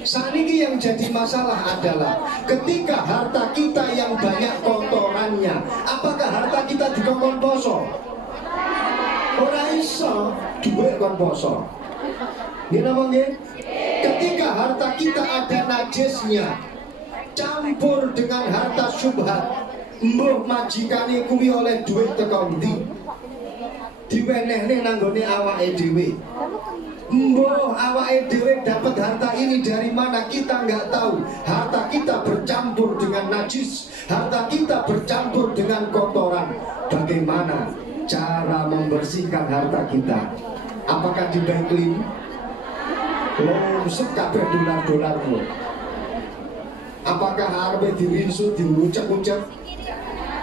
Saniki yang jadi masalah adalah ketika harta kita yang banyak kotorannya, apakah harta kita dikongkon poso? Ora iso duwe kon poso. Nggih napa nggih? Ketika harta kita ada najisnya, campur dengan harta syubhat, mbuh majikane kuwi oleh duit teko ndi? Diwenehne nanggone awake dhewe. Mbuh awake dhewe dapat harta ini dari mana kita nggak tahu. Harta kita bercampur dengan najis, harta kita bercampur dengan kotoran. Bagaimana cara membersihkan harta kita? Apakah dibaiklin? Lomsek kabeh dolar-dolarmu. Apakah arep dirinsu, diucap-ucap?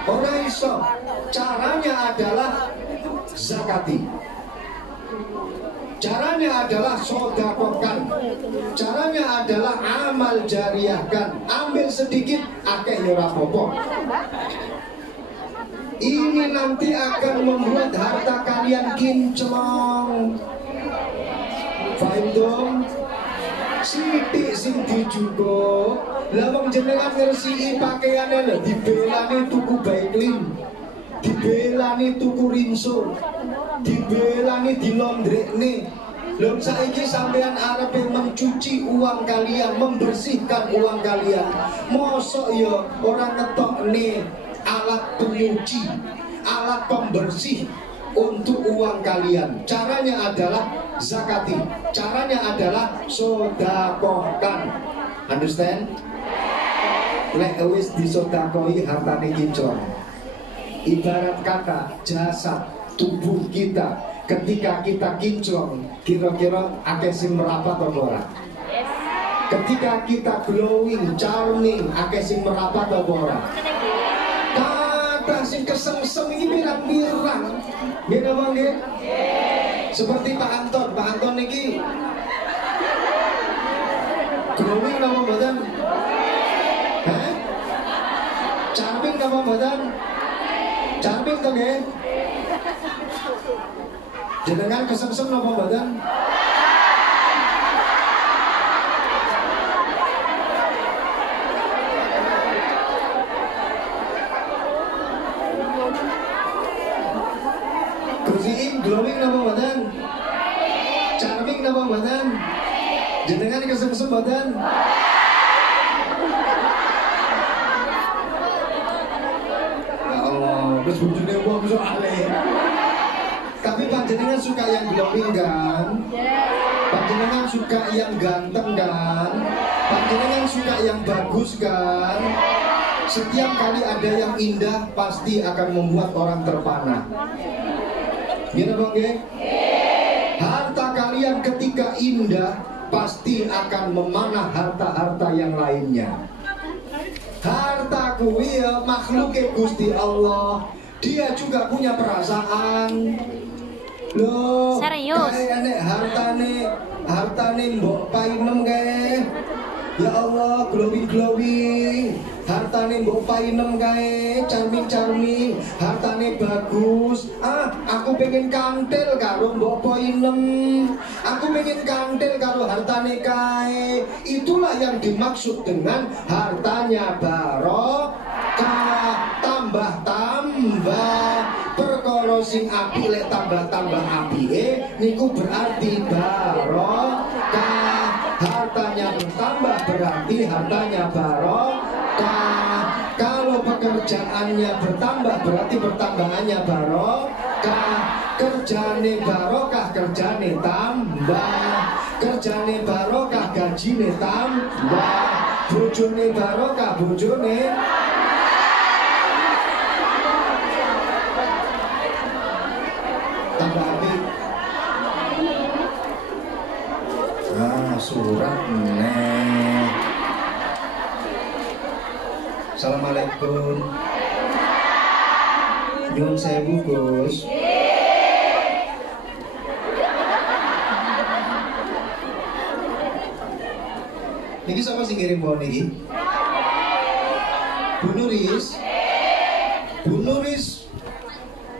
Ora iso. Caranya adalah zakati. Caranya adalah sodakokan. Caranya adalah amal jariyahkan. Ambil sedikit, akeh ora apa-apa. Ini nanti akan membuat harta kalian kinclong. Paham dong? Sithik sing dijugo. Lah wong jenengan ngresiki pakaiane lho dibelani tuku baiklin. Dibelani tuku rinso. Dibelani dilondrekne. Lho saiki sampean arepe mencuci uang kalian, membersihkan uang kalian. Mosok ya ora ngetokne alat penyuci, alat pembersih untuk uang kalian. Caranya adalah zakati. Caranya adalah sodakohkan. Understand? Lek wis disodakoi hartane kinclong. Ibarat kata jasad tubuh kita ketika kita kinclong, kira-kira akeh sing merapat apa ora? Ketika kita glowing, charming, akeh sing merapat apa ora? Kata sing kesengsem iki pirang-pirang. Nggih napa nggih? Seperti Pak Anton niki glowing napa mboten? Hah? Charming napa mboten? Charming to nggih? Jenengan kesengsem napa mboten? Bersihin, glowing napa mboten? Charming napa mboten? Jenengan kesengsem mboten? Ya Allah, wis bojone wong soalé. Tapi panjenengan suka yang glowing kan? Panjenengan suka yang ganteng kan? Panjenengan suka yang bagus kan? Setiap kali ada yang indah pasti akan membuat orang terpana. Gini bang ya? Harta kalian ketika indah pasti akan memanah harta-harta yang lainnya. Harta kuwi ya makhluk Gusti Allah. Dia juga punya perasaan. Loh, serius? Kayak hartane mbok painem kae. Ya Allah, glowing. Hartane mbok painem kae, charming. Hartane bagus. Aku pengen kantil karo mbok painem. Aku pengen kantil karo hartane kae. Itulah yang dimaksud dengan hartanya barokah, tambah perkara sing apik lek tambah-tambah apike niku berarti barokah. Hartanya bertambah berarti hartanya barokah. Kalau pekerjaannya bertambah berarti pertambahannya barokah. Kerjane barokah, kerjane tambah. Kerjane barokah, gajine tambah. Bojone barokah, bojone tambah apik. Surat nih. Assalamualaikum. Nyun sewu Gus. Niki siapa sih ngirim pohon niki? Bu Nuris. Bu Nuris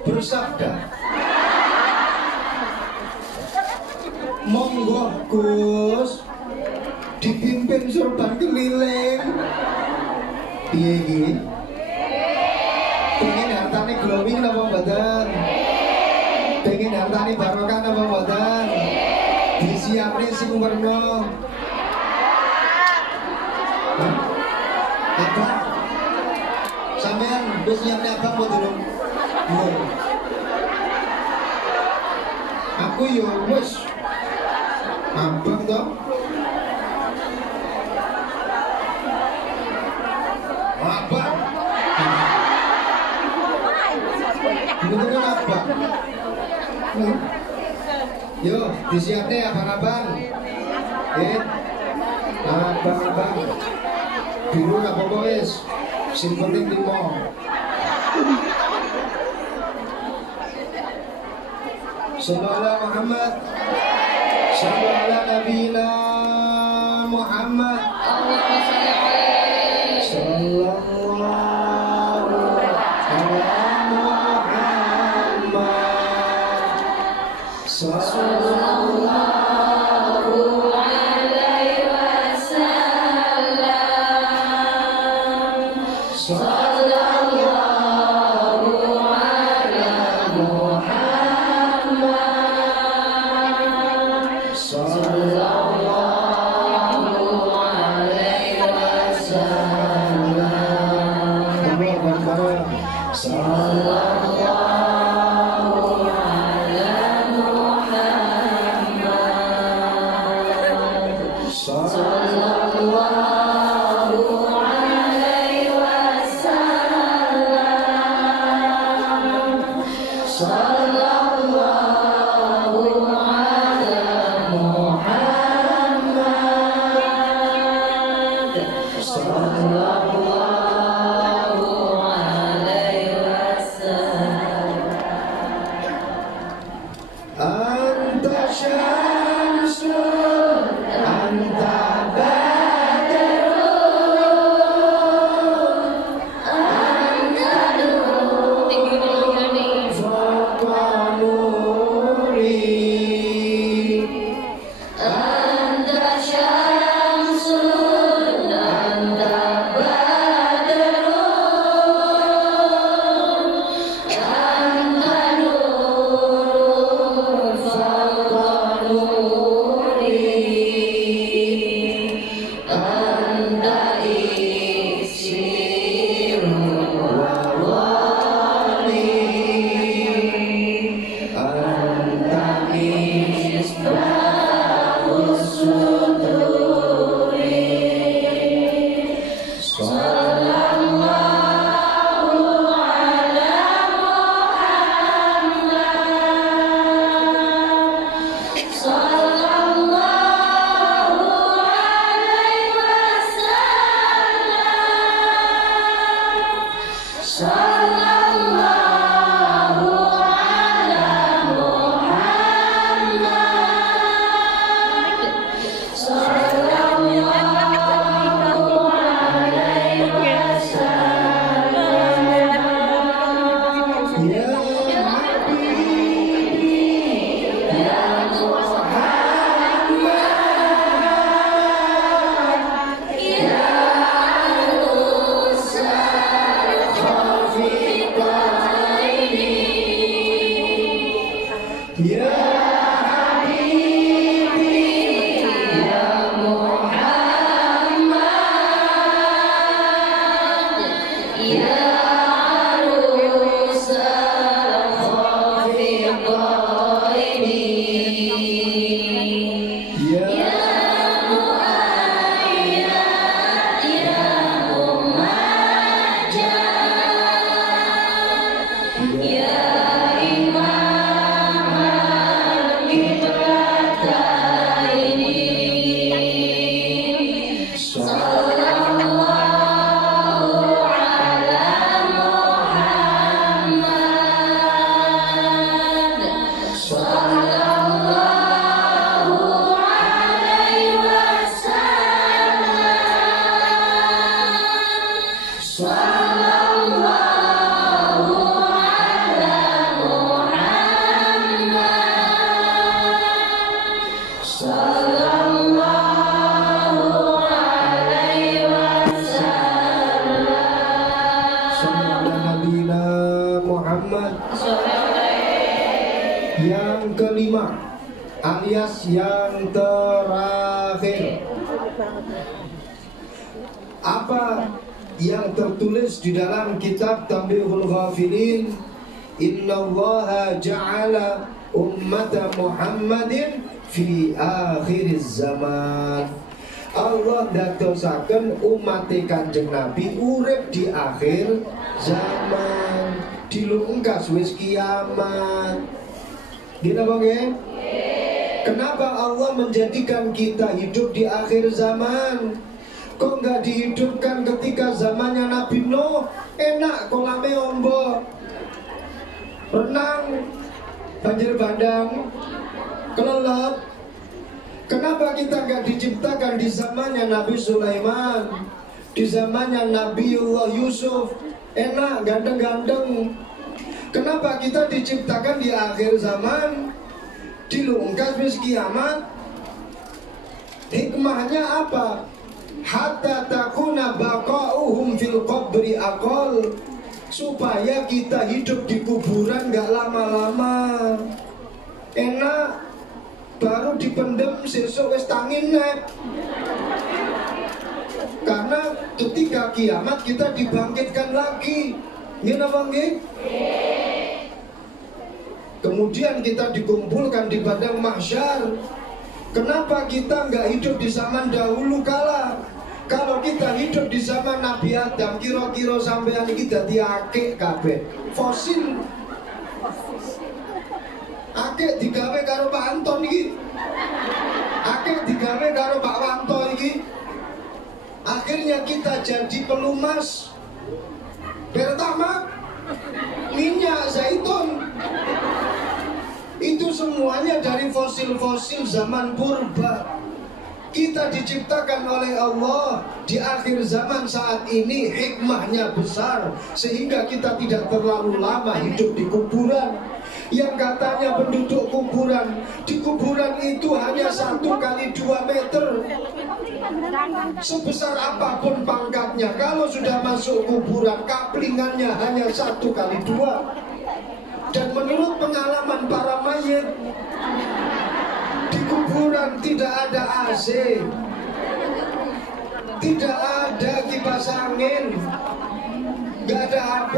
bersabda, monggo Gus dipimpin sorban keliling. Piye iki? Pengen hartane glowing napa mboten? Pengen hartane barokah napa mboten? Disiapne sing werna apa? Sampean wis nyiapne apa mboten? Aku yo wis abang toh. Abang. Beneran abang. Yo, disiapne abang-abang. Abang-abang. Biru gak apa-apa wis. Sing penting limo. Sallallahu Muhammad. Sallallahu ala nabiyina Muhammad. Allahumma shalli alaihi. Sallallahu ala Muhammad. Sallallahu alaihi wasallam. Sallallahu ala Muhammad. Sallallahu alaihi wasallam. Sallallahu ala Muhammad. Sallallahu alaihi wasallam. Sallallahu ala Muhammad. Sallallahu alaihi wasallam. Anta syamsun, anta badrun, anta nurun fawqa nuri. Anta syamsun, anta badrun. Yang kelima alias yang terakhir, apa yang tertulis di dalam kitab Tanbihul Ghafilin, innallaha ja'ala ummata Muhammadin fi akhiriz zaman. Allah ndadosaken umat Kanjeng Nabi urip di akhir zaman, dilungkas wis kiamat. Gini apa nggih? Kenapa Allah menjadikan kita hidup di akhir zaman? Kok nggak dihidupkan ketika zamannya Nabi Nuh? Enak kolame ombo, renang, banjir bandang, kelelep. Kenapa kita nggak diciptakan di zamannya Nabi Sulaiman, di zamannya Nabiullah Yusuf? Enak, ganteng-ganteng. Kenapa kita diciptakan di akhir zaman, dilungkas wis kiamat? Hikmahnya apa? Hatta takuna baqa'uhum fil qabri aqal, supaya kita hidup di kuburan gak lama-lama. Enak, baru dipendem sesuk wis tangin nek. Karena ketika kiamat kita dibangkitkan lagi. Nggih napa nggih? Kemudian kita dikumpulkan di padang mahsyar. Kenapa kita nggak hidup di zaman dahulu kala? Kalau kita hidup di zaman Nabi Adam, kira-kira sampean iki dadi akik kabeh. Fosil. Akik digawe karo Pak Anton iki. Akik digawe karo Pak Wanto iki. Akhirnya kita jadi pelumas, pertamax, minyak zaitun. Itu semuanya dari fosil-fosil zaman purba. Kita diciptakan oleh Allah di akhir zaman saat ini, hikmahnya besar, sehingga kita tidak terlalu lama hidup di kuburan. Yang katanya penduduk kuburan, di kuburan itu hanya 1 kali 2 meter. Sebesar apapun pangkatnya, kalau sudah masuk kuburan, kaplingannya hanya 1 kali 2. Dan menurut pengalaman para mayit, di kuburan tidak ada AC, tidak ada kipas angin, gak ada HP.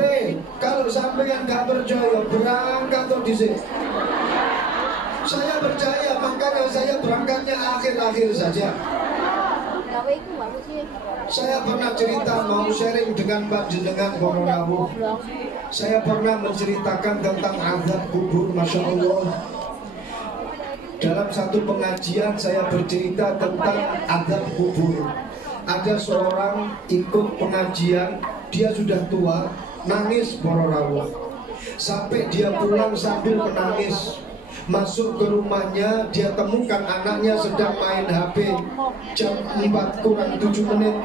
Kalau sampeyan gak percaya, berangkat atau disini. Saya percaya, makanya saya berangkatnya akhir-akhir saja. Saya pernah cerita, mau sharing dengan Pak Jenengan Bororawuh. Saya pernah menceritakan tentang azab kubur, Masya Allah. Dalam satu pengajian saya bercerita tentang azab kubur. Ada seorang ikut pengajian, dia sudah tua, nangis Bororawuh. Sampai dia pulang sambil menangis. Masuk ke rumahnya, dia temukan anaknya sedang main HP. Jam 4 kurang 7 menit.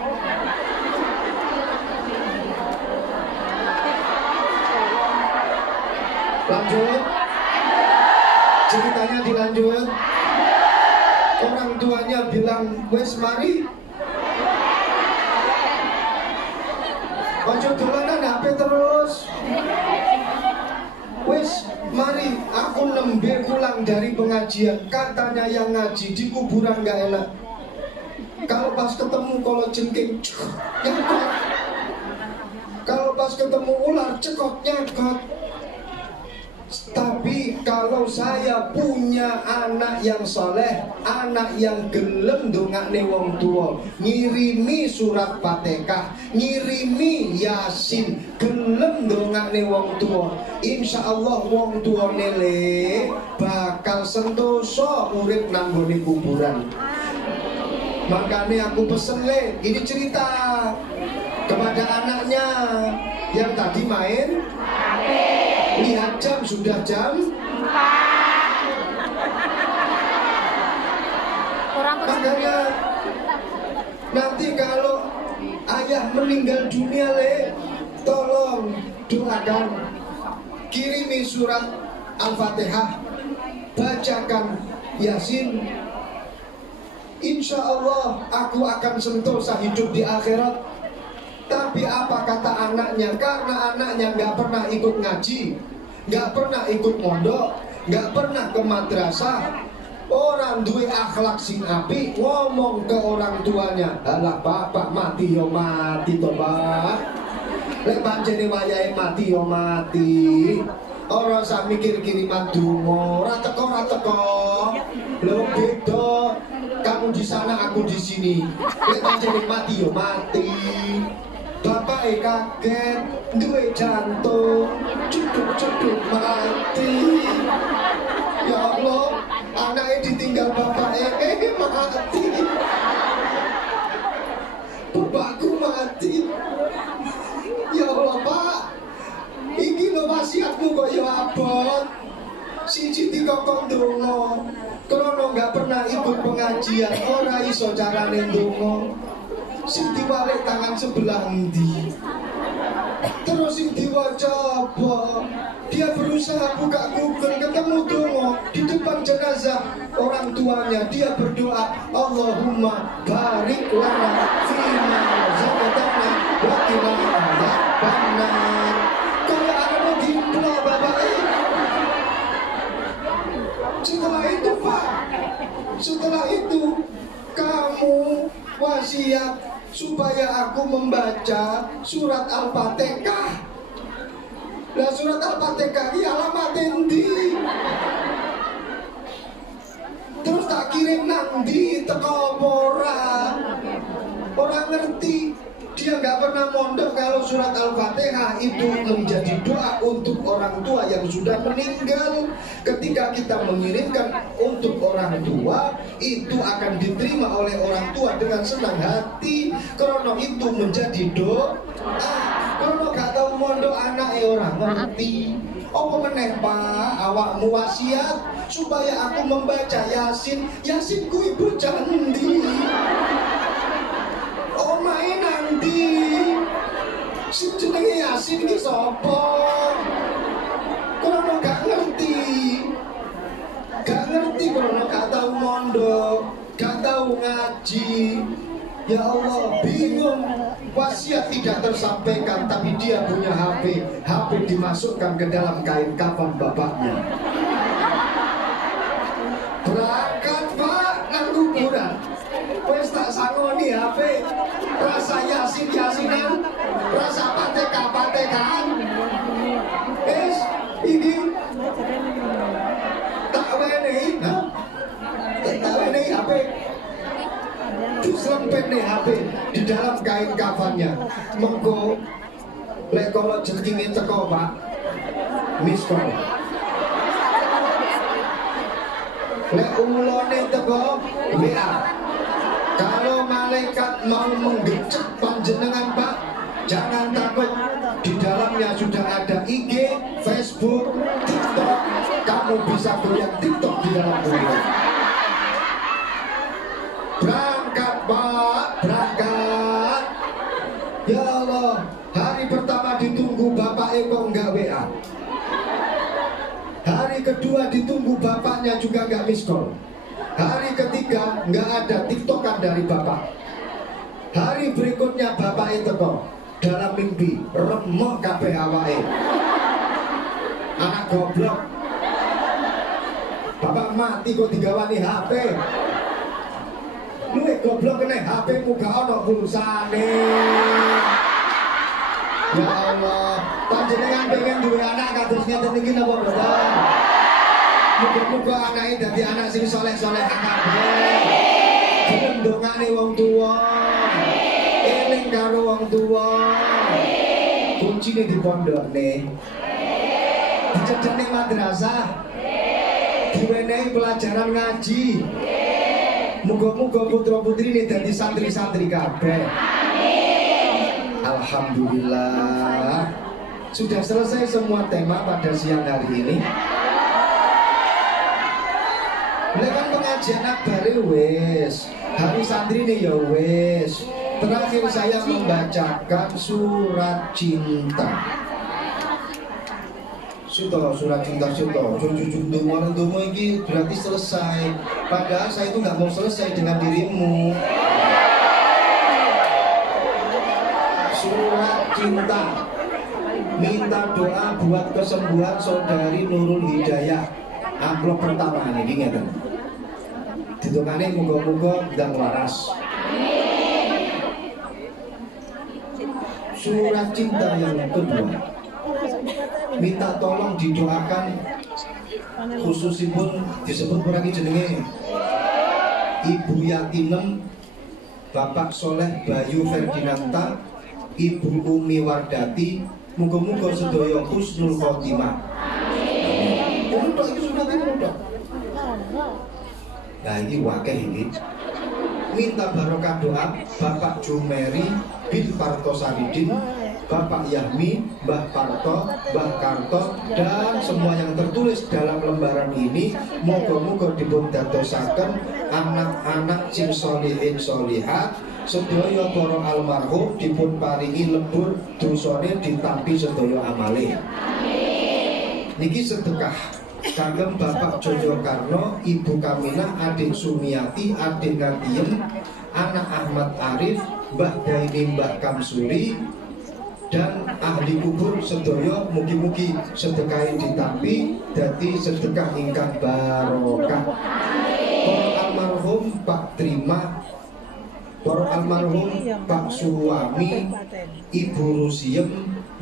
Lanjut. Ceritanya dilanjut. Orang tuanya bilang, wes mari, ojo dolanan HP terus. Wes mari, aku nembe pulang dari pengajian. Katanya yang ngaji di kuburan gak enak. Kalau pas ketemu kolo jengking, nyekot. Kalau pas ketemu ular, cekot nyekot. Tapi kalau saya punya anak yang soleh, anak yang gelem dongakne wong tua, ngirimi surat Fatihah, ngirimi Yasin, gelem dongakne wong tua, insya Allah wong tua nele bakal sentoso urip nang nggone kuburan. Makanya aku pesen le, ini cerita kepada anaknya yang tadi main. Lihat jam, sudah jam 4. Makanya nanti kalau ayah meninggal dunia le, tolong doakan, kirimi surat Al-Fatihah, bacakan Yasin. Insya Allah aku akan sentosa hidup di akhirat. Tapi apa kata anaknya? Karena anaknya nggak pernah ikut ngaji, nggak pernah ikut mondok, nggak pernah ke madrasah. Orang duwe akhlak sing api, ngomong ke orang tuanya, alah bapak mati yo mati toh pak, lek pancene wayahe mati yo mati. Orang sak mikir kiriman donga, ora teko lho beda. Kamu di sana, aku di sini. Lek pancene mati yo mati. Bapak kaget, duwe jantung, cuduk mati. Ya Allah, anaknya ditinggal bapaknya, mati. Bapakku mati. Ya Allah Pak, iki lo wasiatmu kok ya abot. Siji dikokong donga, krono gak pernah ikut pengajian, ora iso carane donga. Sing diwalik tangan sebelah endi, terus sing diwaca apa? Dia berusaha buka Google, ketemu donga di depan jenazah orang tuanya. Dia berdoa, Allahumma barik lana fima zakatana wa qina adzabannar. Kalau ada di pulau bapak setelah itu Pak, setelah itu kamu wasiat supaya aku membaca surat Al-Fatihah. Lah surat Al-Fatihah ini alamat endi? Terus tak kirim nanti teko ora. Orang ngerti. Dia nggak pernah mondok kalau surat Al-Fatihah itu menjadi doa untuk orang tua yang sudah meninggal. Ketika kita mengirimkan untuk orang tua, itu akan diterima oleh orang tua dengan senang hati. Karena itu menjadi doa. Kalau gak tahu mondok anak orang ngerti. Apa meneh Pak, awakmu wasiat supaya aku membaca Yasin. Yasin ku ibu candi. Oh main nanti. Si jenenge Yasin ki sapa? Kalau gak ngerti. Gak ngerti kalau gak tahu mondok, gak tahu ngaji. Ya Allah, bingung. Wasiat tidak tersampaikan, tapi dia punya HP. HP dimasukkan ke dalam kain kafan bapaknya. Berangkat Pak, nang kuburan. Wes tak sangoni HP. Rasa Yasinan, rasa Fatihah. Wes, ini tak wenehi, tak wenehi HP. Diselempet nih HP di dalam kain kafannya. Mengko lek kalau jenenge teko Pak, miss call. Lek ulone teko WA. Kalau malaikat mau menggecek panjenengan Pak, jangan takut. Di dalamnya sudah ada IG, Facebook, TikTok. Kamu bisa goyang TikTok di dalam dunia. Berangkat Pak, berangkat. Ya Allah, hari pertama ditunggu bapak kok enggak WA. Hari kedua ditunggu bapaknya juga enggak miss call. Hari ketiga enggak ada TikTokan dari bapak. Hari berikutnya bapak itu kok dalam mimpi remuk kabeh awake. Anak goblok. Bapak mati kok digawani HP. Lu goblok kena HP muka ono pulsane. Ya Allah, panjenengan pengen duwe anak kados ngeten iki napa mboten? Muga-muga anake dadi anak sing saleh-saleh kabeh. Gelem ndongane wong tuwa. Eling karo wong tuwa. Kuncine di pondokne. Dicedhek madrasah. Diwenehi pelajaran ngaji. Muga-muga putra-putri ini jadi santri-santri kabeh. Alhamdulillah. Sudah selesai semua tema pada siang hari ini. Lekan pengajian akbar wis. Hari santri ini ya wis. Terakhir saya membacakan surat cinta. Surat cinta jujur dongo ini berarti selesai. Padahal saya itu nggak mau selesai dengan dirimu. Surat cinta, minta doa buat kesembuhan saudari Nurul Hidayah. Amplop pertama ini ngeten. Ditukane muga-muga ndang waras. Surat cinta yang kedua, minta tolong didoakan khususipun disebut kurang jenenge Ibu Yatinem, Bapak Soleh Bayu Ferdinanda, Ibu Umi Wardati, muga-muga sedaya husnul khotimah. Untuk itu sudah tidak. Nah ini wakil ini. Minta barokah doa Bapak Jumeri bin Parto Saridin, Bapak Yahmi, Mbah Parto, Mbah Karto, dan semua yang tertulis dalam lembaran ini moga-moga dipun dadosaken anak-anak sing sholihin sholihat, sedaya para almarhum dipun paringi lebur dosane ditampi sedaya amale. Niki sedekah kagem Bapak Jojo Karno, Ibu Kaminah, Adik Sumiati, Adik Ngadiem, anak Ahmad Arif, Mbah Daini, Mbah Kamsuri, dan ahli kubur sedaya mugi-mugi sedekah ditampi dadi sedekah ingkang barokah. Para almarhum Pak Trima, para almarhum Pak Suwami, Ibu Rusiem,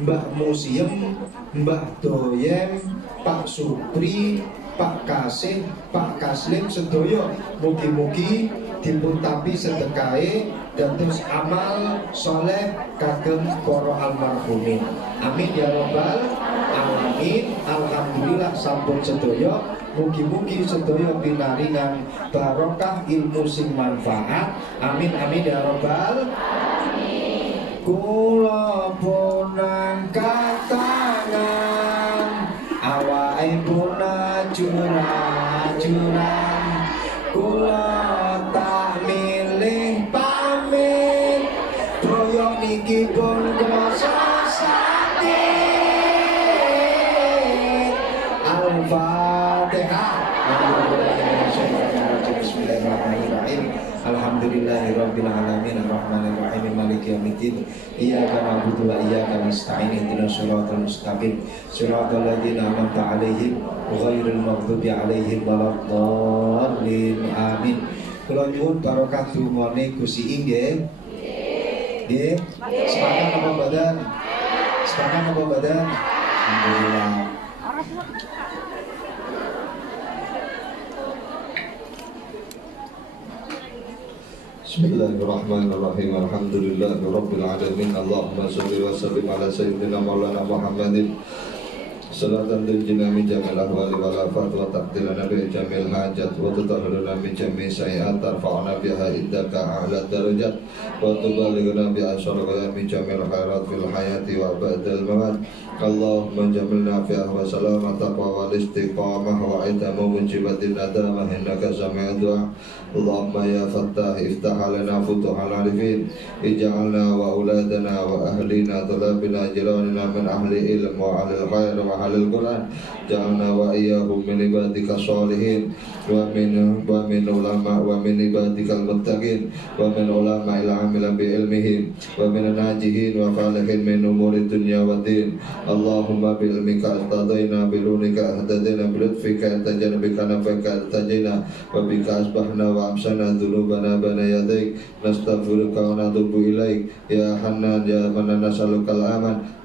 Mbah Musiem, Mbah Doyem, Pak Supri, Pak Kasih, Pak Kaslim sedaya mugi-mugi dipun tampi sedekahe dados amal soleh kagem para almarhumin. Amin ya robbal alamin. Alhamdulillah sampun sedaya. Mugi-mugi sedaya pinaringan barokah ilmu sing manfaat. Amin amin ya robbal alamin. Kula pun angkat tangan, awake pun curang-curang, kula tak milih pamit, boyong niki pun krasa sakit. Al-Fatihah. Bismillahirrahmanirrahim. Alhamdulillahirabbil alamin arrahmanir rahim maliki yaumiddin. Iyyaka na'budu wa iyyaka nasta'in ihdinas siratal mustaqim siratal ladzina an'amta 'alaihim ghairil maghdubi 'alaihim waladdallin. Amin. Kula nyuwun barokah dumane Gusti nggih. Nggih. Sepakat apa badan? Sepakat apa badan? Alhamdulillah. Bismillahirrahmanirrahim. Alhamdulillahirabbil alamin. Allahumma shalli wa sallim ala sayyidina maulana Muhammadin salatan tunjina min jamil ahwali wal afat wa taqdilana bi jamil hajat wa tutahhiruna min jami' sayiat tarfa'una biha indaka a'la darajat wa tuballighuna bi asyraqi min jamil khairat fil hayati wa ba'dal mamat. Allahumma jamilna fi ahwa salamat taqwa wal istiqamah wa itamu mujibatin nadamah innaka sami'ud du'a. Allahumma ya fattah iftah lana futuhal arifin, ij'alna wa auladana wa ahlina tulabina jiranina min ahli ilm wa ahli khair wa ahli al-Quran, ja'alna wa iyyahum min ibadika sholihin wa min ulama wa min ibadika al-muttaqin wa min ulama il-amila bi ilmihim wa min najihin wa falihin min umuri dunya wa din. Allahumma bi ilmika astadaina bi lunika ahdadina bi lutfika tajana bi kanafika tajina wa bika asbahna wa amsana dhunubana bana yadaik nastaghfiruka wa natubu ilaik ya Hannan ya Manan nas'aluka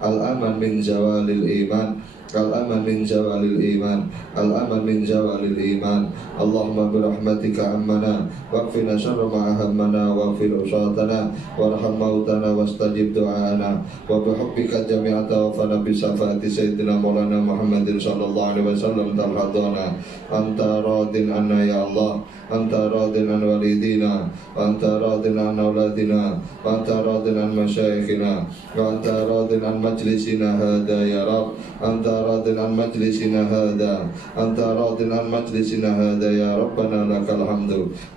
al-aman min zawalil iman, al-aman min zawalil iman, al-aman min zawalil iman. Allahumma birahmatika ammana waqfina syarra ma ahammana waghfir usatana warham mautana wastajib du'ana wa bihubbika jami'ata wa fana bi syafaati sayyidina maulana Muhammadin sallallahu alaihi wasallam tarhadana anta radin anna ya Allah أنت راض عن والدينا وأنت راض عن أولادنا وأنت راض عن مشايخنا وأنت راض عن مجلسنا هذا يا رب أنت راض عن مجلسنا هذا أنت راض عن مجلسنا هذا يا ربنا لك الحمد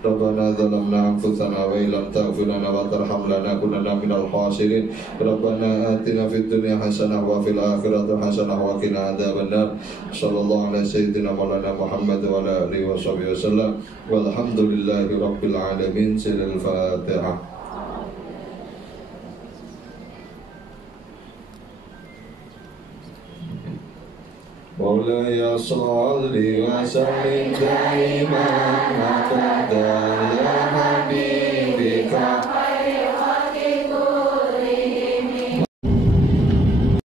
ربنا ظلمنا أنفسنا وإن لم تغفر لنا وترحم لنكونن من الخاسرين ربنا آتنا في الدنيا حسنة وفي الآخرة حسنة وقنا عذاب النار صلى الله على سيدنا مولانا محمد وعلى آله وصحبه وسلم والحمد لله رب العالمين. سر الفاتحة. مولاي صل وسلم دائما أبدا على حبيبك